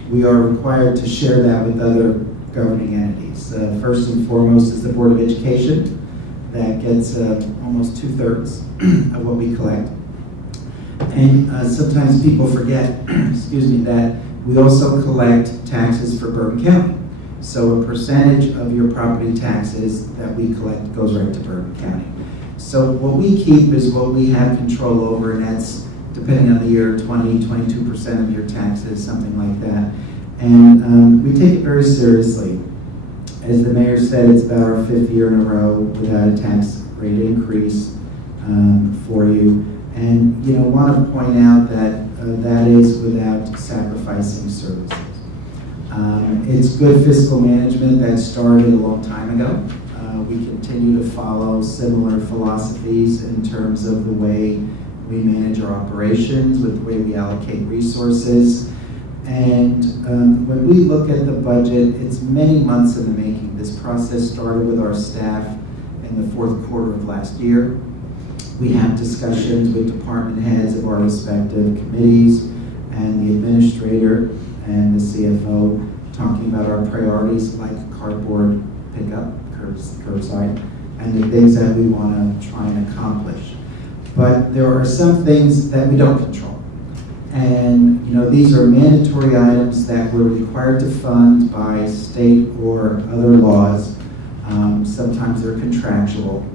we are required to share that with other governing entities. First and foremost is the Board of Education. That gets almost 2/3 of what we collect. And sometimes people forget, that we also collect taxes for Bergen County. So a percentage of your property taxes that we collect goes right to Bergen County. So what we keep is what we have control over, and that's, depending on the year, 22% of your taxes, something like that. And we take it very seriously. As the mayor said, it's about our 5th year in a row without a tax rate increase for you. And, want to point out that that is without sacrificing services. It's good fiscal management that started a long time ago. We continue to follow similar philosophies in terms of the way we manage our operations, with the way we allocate resources. And when we look at the budget, it's many months in the making. This process started with our staff in the 4th quarter of last year. We have discussions with department heads of our respective committees and the administrator and the CFO, talking about our priorities like cardboard pickup, curbside, and the things that we want to try and accomplish. But there are some things that we don't control. And, these are mandatory items that we're required to fund by state or other laws. Sometimes they're contractual,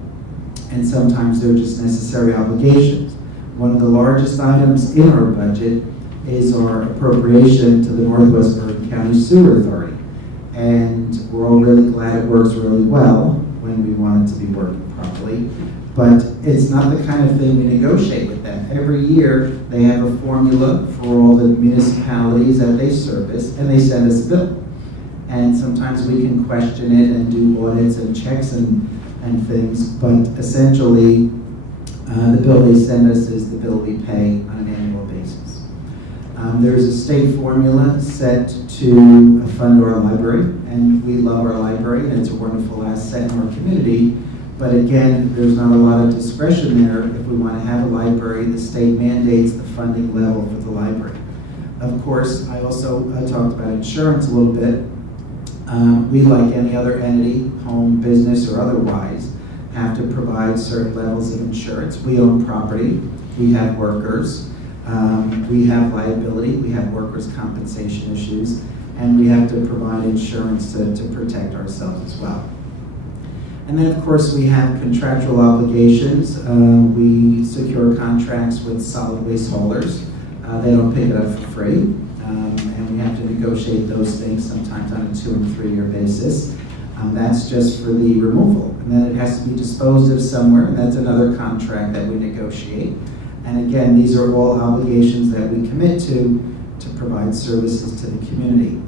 and sometimes they're just necessary obligations. One of the largest items in our budget is our appropriation to the Northwest Bergen County Sewer Authority. And we're all really glad it works really well when we want it to be working properly. But it's not the kind of thing we negotiate with them. Every year, they have a formula for all the municipalities that they service, and they send us a bill. And sometimes we can question it and do audits and checks and things, but essentially, the bill they send us is the bill we pay on an annual basis. There's a state formula set to fund our library, and we love our library, and it's a wonderful asset in our community. But again, there's not a lot of discretion there. If we want to have a library, the state mandates the funding level for the library. Of course, I also talked about insurance a little bit. We, like any other entity, home, business, or otherwise, have to provide certain levels of insurance. We own property, we have workers, we have liability, we have workers' compensation issues, and we have to provide insurance to protect ourselves as well. And then, of course, we have contractual obligations. We secure contracts with solid waste haulers. They don't pick it up for free. And we have to negotiate those things sometimes on a 2- and 3-year basis. That's just for the removal. And then it has to be disposed of somewhere, and that's another contract that we negotiate. And again, these are all obligations that we commit to provide services to the community.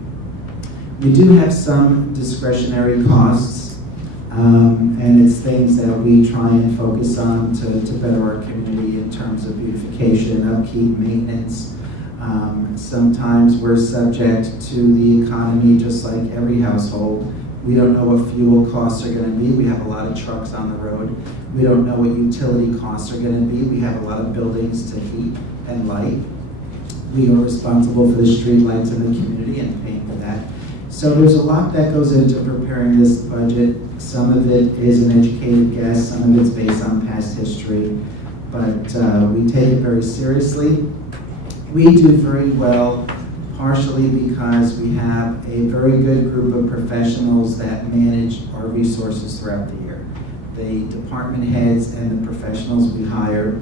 We do have some discretionary costs. And it's things that we try and focus on to better our community in terms of beautification, upkeep, maintenance. Sometimes we're subject to the economy just like every household. We don't know what fuel costs are going to be. We have a lot of trucks on the road. We don't know what utility costs are going to be. We have a lot of buildings to heat and light. We are responsible for the street lights in the community and paying for that. So there's a lot that goes into preparing this budget. Some of it is an educated guess, some of it's based on past history, but we take it very seriously. We do very well, partially because we have a very good group of professionals that manage our resources throughout the year. the department heads and the professionals we hire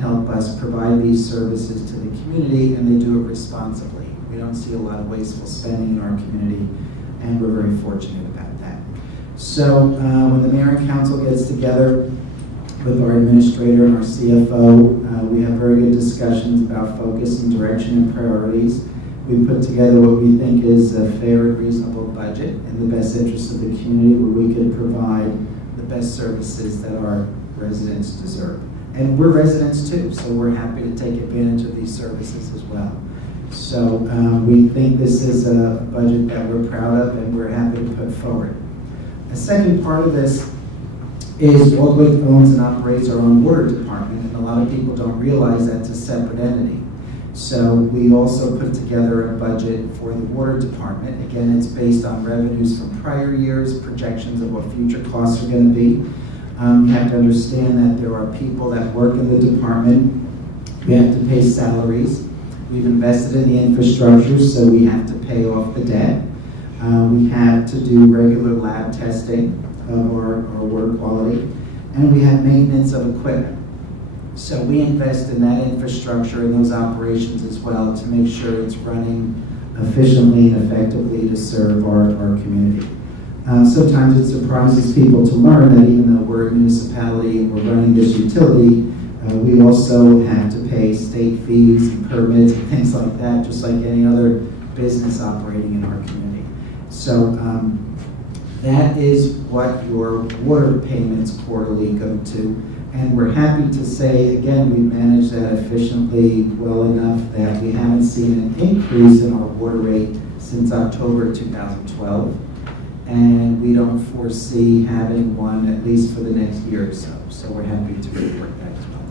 help us provide these services to the community, and they do it responsibly. We don't see a lot of wasteful spending in our community, and we're very fortunate about that. So when the mayor and council gets together with our administrator and our CFO, we have very good discussions about focus and direction and priorities. We put together what we think is a fair and reasonable budget in the best interest of the community, where we could provide the best services that our residents deserve. And we're residents too, so we're happy to take advantage of these services as well. So we think this is a budget that we're proud of and we're happy to put forward. A second part of this is Waldwick owns and operates our own water department, and a lot of people don't realize that's a separate entity. So we also put together a budget for the water department. Again, it's based on revenues from prior years, projections of what future costs are going to be. You have to understand that there are people that work in the department. We have to pay salaries. We've invested in the infrastructure, so we have to pay off the debt. We have to do regular lab testing of our water quality, and we have maintenance of equipment. So we invest in that infrastructure and those operations as well to make sure it's running efficiently and effectively to serve our community. Sometimes it surprises people to learn that even though we're a municipality and we're running this utility, we also have to pay state fees and permits and things like that, just like any other business operating in our community. So that is what your water payments quarterly go to. And we're happy to say, again, we manage that efficiently well enough that we haven't seen an increase in our water rate since October 2012. And we don't foresee having one at least for the next year or so. So we're happy to report that as well.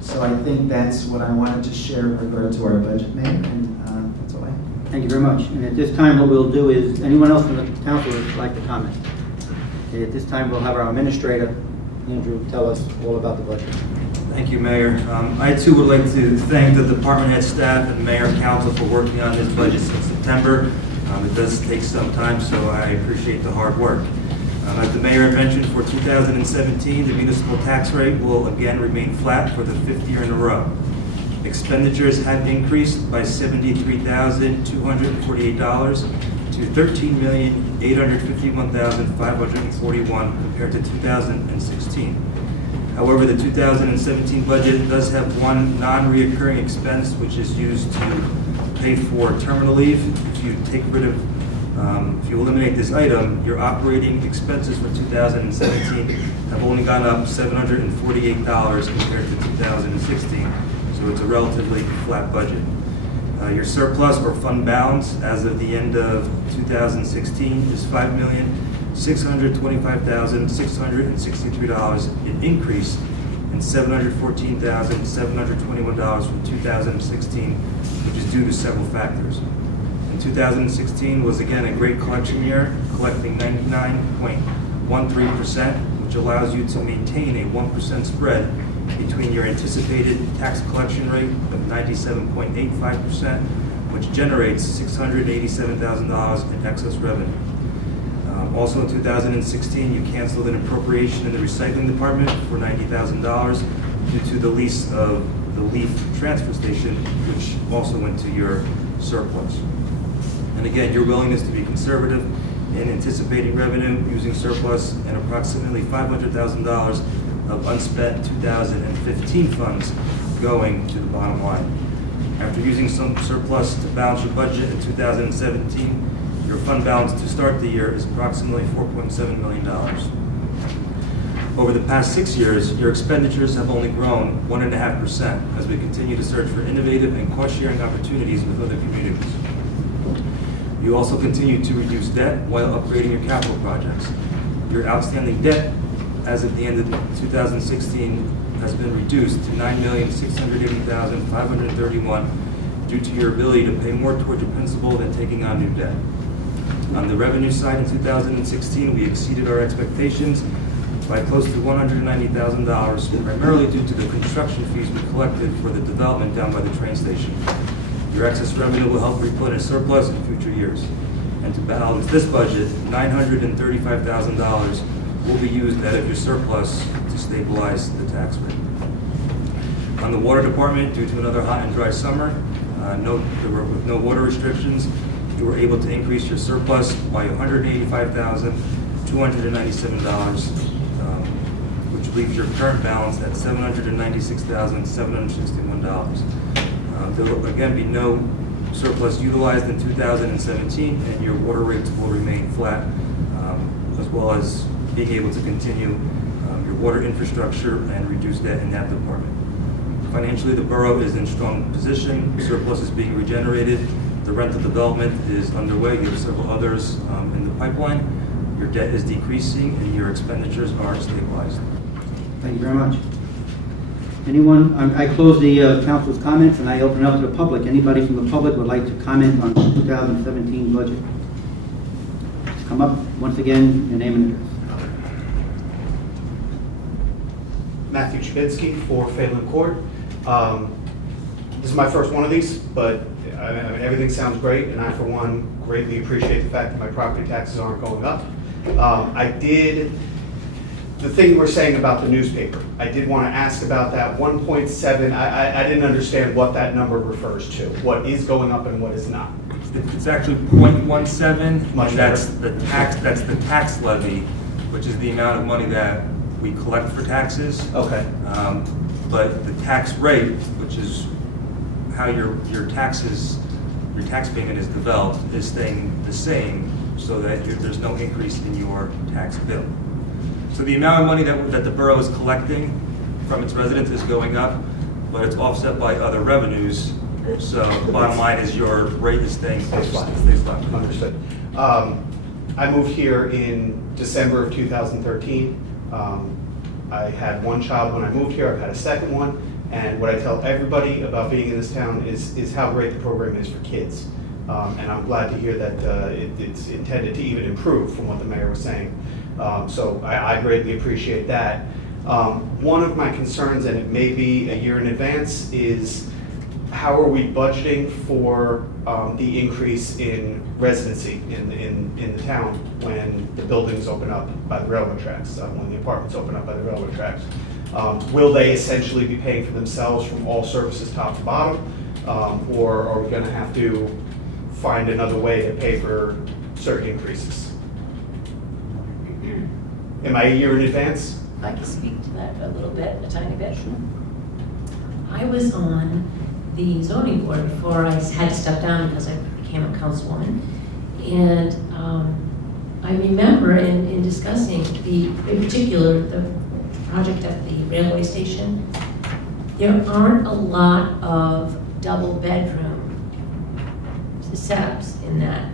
So I think that's what I wanted to share in regard to our budget, Mayor, and that's all I have. Thank you very much. And at this time, what we'll do is, anyone else from the council would like to comment? Okay, at this time, we'll have our administrator, Andrew, tell us all about the budget. Thank you, Mayor. I too would like to thank the department head staff and mayor and council for working on this budget since September. It does take some time, so I appreciate the hard work. As the mayor had mentioned, for 2017, the municipal tax rate will again remain flat for the 5th year in a row. Expenditures have increased by $73,248 to $13,851,541 compared to 2016. However, the 2017 budget does have one non-reoccurring expense, which is used to pay for terminal leave. If you take rid of, if you eliminate this item, your operating expenses for 2017 have only gone up $748 compared to 2016. So it's a relatively flat budget. Your surplus or fund balance as of the end of 2016 is $5,625,663, an increase in $714,721 from 2016, which is due to several factors. And 2016 was again a great collection year, collecting 99.13%, which allows you to maintain a 1% spread between your anticipated tax collection rate of 97.85%, which generates $687,000 in excess revenue. Also in 2016, you canceled an appropriation in the recycling department for $90,000 due to the lease of the Leaf transfer station, which also went to your surplus. And again, your willingness to be conservative in anticipating revenue using surplus and approximately $500,000 of unspent 2015 funds going to the bottom line. After using some surplus to balance your budget in 2017, your fund balance to start the year is approximately $4.7 million. Over the past 6 years, your expenditures have only grown 1.5% as we continue to search for innovative and cost-sharing opportunities with other communities. You also continue to reduce debt while upgrading your capital projects. Your outstanding debt as of the end of 2016 has been reduced to $9,680,531 due to your ability to pay more toward your principal than taking on new debt. On the revenue side in 2016, we exceeded our expectations by close to $190,000, primarily due to the construction fees we collected for the development down by the train station. Your excess revenue will help replenish surplus in future years. And to balance this budget, $935,000 will be used out of your surplus to stabilize the tax rate. On the water department, due to another hot and dry summer, with no water restrictions, you were able to increase your surplus by $185,297, which leaves your current balance at $796,761. There will again be no surplus utilized in 2017, and your water rates will remain flat, as well as being able to continue your water infrastructure and reduce debt in that department. Financially, the borough is in strong position. Surplus is being regenerated. The rental development is underway. You have several others in the pipeline. Your debt is decreasing, and your expenditures are stabilized. Thank you very much. Anyone, I close the council's comments and I open it up to the public. Anybody from the public would like to comment on the 2017 budget? Just come up, once again, your name and address. Matthew Chabinsky, 4 Phelan Court. This is my first one of these, but I mean, everything sounds great, and I, for one, greatly appreciate the fact that my property taxes aren't going up. The thing you were saying about the newspaper, I did want to ask about that 1.7. I didn't understand what that number refers to. What is going up and what is not? It's actually 0.17. Much That's better. that's the tax levy, which is the amount of money that we collect for taxes. Okay. But the tax rate, which is how your tax payment is developed, is staying the same, so that there's no increase in your tax bill. So the amount of money that the borough is collecting from its residents is going up, but it's offset by other revenues. So the bottom line is your rate is staying flat. Understood. I moved here in December of 2013. I had one child when I moved here. I've had a second one. And what I tell everybody about being in this town is how great the program is for kids. And I'm glad to hear that it's intended to even improve from what the mayor was saying. So I greatly appreciate that. One of my concerns, and it may be a year in advance, is how are we budgeting for the increase in residency in the town when the buildings open up by the railroad tracks, when the apartments open up by the railroad tracks? Will they essentially be paying for themselves from all services top to bottom? Or are we going to have to find another way to pay for certain increases? Am I a year in advance? I can speak to that a little bit, a tiny bit. I was on the zoning board before I had to step down because I became a councilwoman. And I remember in discussing in particular, the project at the railway station, there aren't a lot of double bedroom setups in that.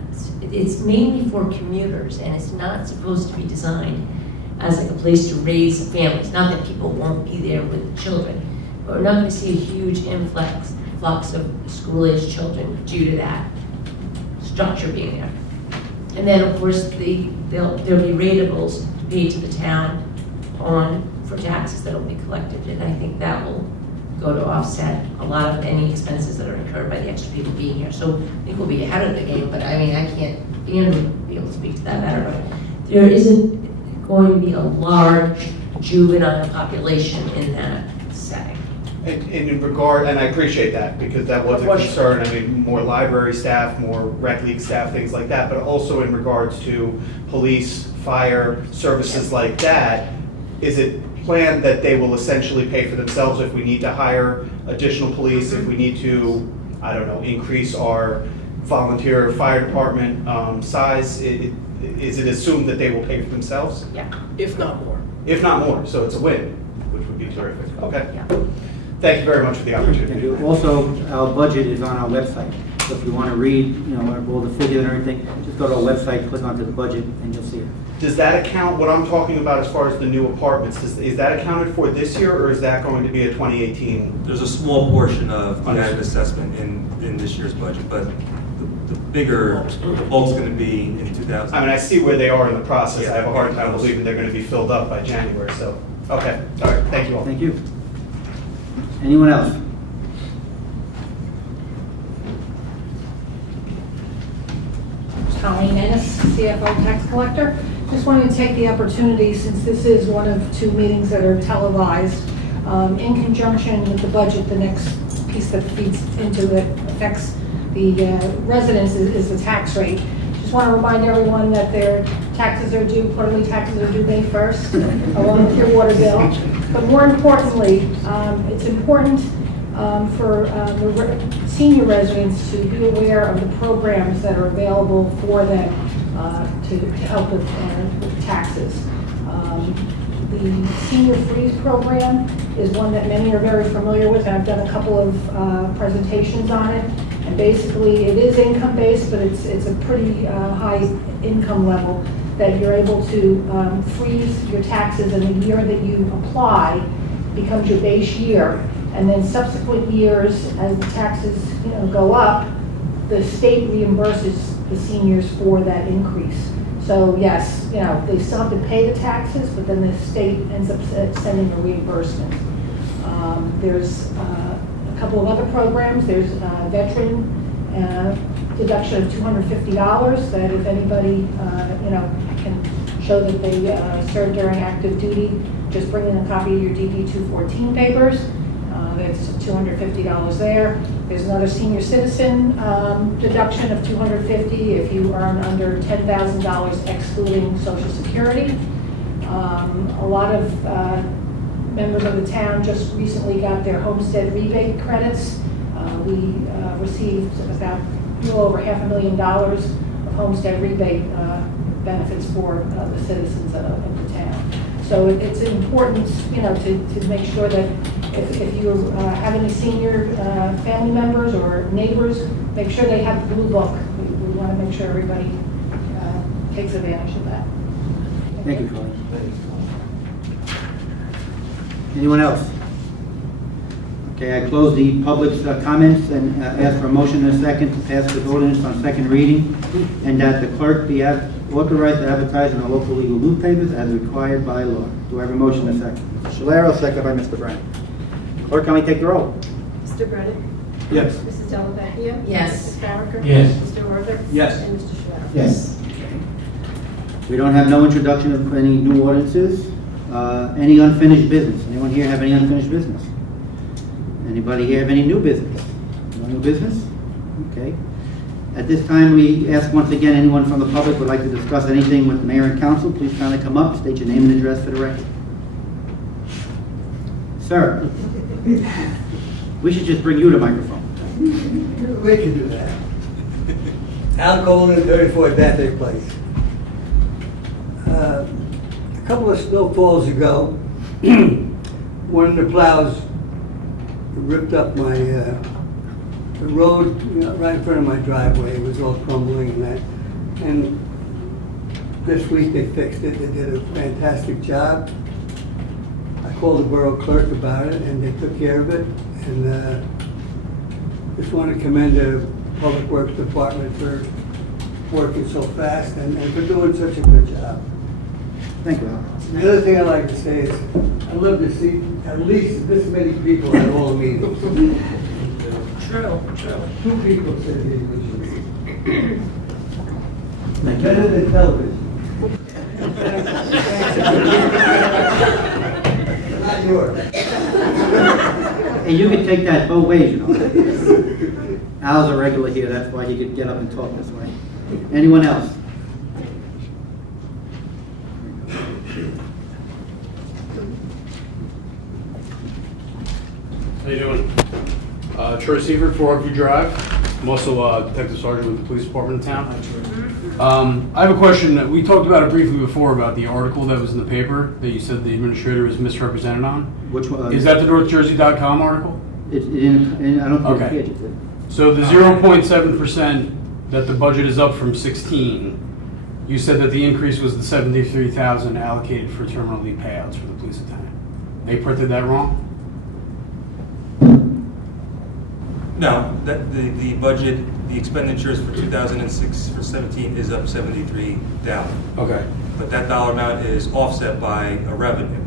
It's mainly for commuters, and it's not supposed to be designed as like a place to raise families. Not that people won't be there with children, but we're not going to see a huge influx of school-age children due to that structure being there. And then, of course, there'll be rateables paid to the town for taxes that will be collected, and I think that will go to offset a lot of any expenses that are incurred by the extra people being here. So I think we'll be ahead of the game, but I mean, I can't, Ian would be able to speak to that better, but there isn't going to be a large juvenile population in that setting. In regard, and I appreciate that, because that was a concern. I mean, more library staff, more rec league staff, things like that, but also in regards to police, fire, services like that, is it planned that they will essentially pay for themselves if we need to hire additional police, if we need to, I don't know, increase our volunteer fire department size? Is it assumed that they will pay for themselves? Yeah. If not more. If not more, so it's a win, which would be terrific. Okay. Yeah. Thank you very much for the opportunity. Also, our budget is on our website. So if you want to read, all the figures and everything, just go to our website, click onto the budget, and you'll see it. Does that account, what I'm talking about as far as the new apartments, is that accounted for this year, or is that going to be a 2018? There's a small portion of the added assessment in this year's budget, but the bigger bulk's going to be in 2000. I mean, I see where they are in the process. I have a hard time believing they're going to be filled up by January, so, okay. All right, thank you all. Thank you. Anyone else? Colleen Ennis, CFO tax collector. Just wanted to take the opportunity, since this is one of two meetings that are televised, in conjunction with the budget, the next piece that feeds into that affects the residents is the tax rate. Just want to remind everyone that their taxes are due, quarterly taxes are due May 1st, along with your water bill. But more importantly, it's important for the senior residents to be aware of the programs that are available for them to help with taxes. The Senior Freeze program is one that many are very familiar with, and I've done a couple of presentations on it. And basically, it is income-based, but it's a pretty high income level that you're able to freeze your taxes, and the year that you apply becomes your base year. And then subsequent years, as the taxes go up, the state reimburses the seniors for that increase. So yes, they still have to pay the taxes, but then the state ends up sending a reimbursement. There's a couple of other programs. There's a veteran deduction of $250 that if anybody can show that they served during active duty, just bring in a copy of your DD 214 papers. That's $250 there. There's another senior citizen deduction of $250 if you earn under $10,000 excluding Social Security. A lot of members of the town just recently got their homestead rebate credits. We received about a little over $500,000 of homestead rebate benefits for the citizens of the town. So it's important, to make sure that if you have any senior family members or neighbors, make sure they have the blue book. We want to make sure everybody takes advantage of that. Thank you, Colleen. Anyone else? Okay, I close the public's comments and ask for a motion and a second to pass the ordinance on second reading, and that the clerk be authorized to advertise in the local legal newspapers as required by law. Do I have a motion and a second? Mr. Shalero, second by Mr. Brennan. Clerk, can we take the roll? Mr. Brennan? Yes. Mrs. Dellavecchia? Yes. Mrs. Farraker? Yes. Mr. Order? Yes. And Mr. Shalero? Yes. We don't have no introduction of any new ordinances. Any unfinished business? Anyone here have any unfinished business? Anybody here have any new business? No new business? Okay. At this time, we ask once again, anyone from the public would like to discuss anything with the mayor and council, please kindly come up, state your name and address for the record. Sir, we should just bring you the microphone. We can do that. Al Colin, 34 Dathey Place. A couple of snowfalls ago, one of the plows ripped up my the road right in front of my driveway. It was all crumbling and that. And this week they fixed it. They did a fantastic job. I called the borough clerk about it, and they took care of it. And just want to commend the Public Works Department for working so fast and for doing such a good job. Thank you, Al. The other thing I'd like to say is, I'd love to see at least this many people at all the meetings. True. 2 people said they would. Better than television. Not yours. Hey, you can take that both ways, Al's a regular here, that's why he could get up and talk this way. Anyone else? How you doing? Troy Sievert, 4 Oakview Drive. I'm also a detective sergeant with the police department in town. I have a question. We talked about it briefly before about the article that was in the paper that you said the administrator was misrepresented on. Which one? Is that the NorthJersey.com article? I don't think Okay. it's it. So the 0.7% that the budget is up from 16, you said that the increase was the 73,000 allocated for terminal leave payouts for the police lieutenant. They printed that wrong? No, the budget, the expenditures for 2006 for 17 is up 73,000. Okay. But that dollar amount is offset by a revenue.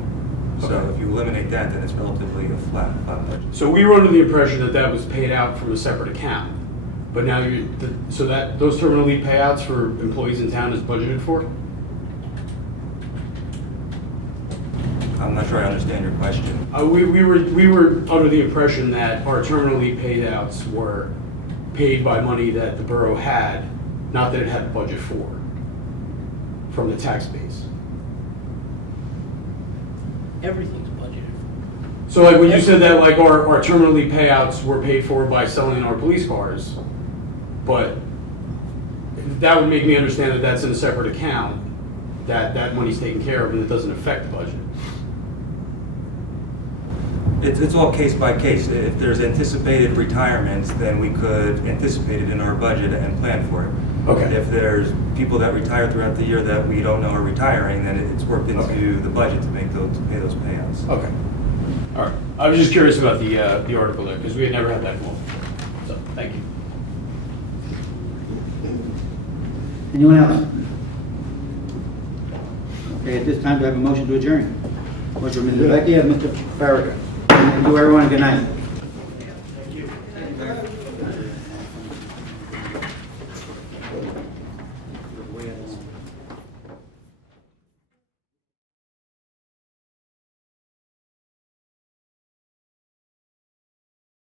So if you eliminate that, then it's relatively a flat budget. So we were under the impression that that was paid out from a separate account. But now so that those terminal leave payouts for employees in town is budgeted for? I'm not sure I understand your question. We were under the impression that our terminally paid outs were paid by money that the borough had, not that it had a budget for, from the tax base. Everything's budgeted. So like when you said that like our terminally payouts were paid for by selling our police cars, but that would make me understand that that's in a separate account, that money's taken care of and it doesn't affect the budget. It's all case by case. If there's anticipated retirements, then we could anticipate it in our budget and plan for it. Okay. If there's people that retire throughout the year that we don't know are retiring, then it's worked into the budget to pay those payouts. Okay. All right. I was just curious about the article there, because we had never had that before. So, thank you. Anyone else? Okay, at this time, do I have a motion to adjourn? Motion from Mr. Vecchia, Mr. Farragut. And to everyone, good night. Thank you.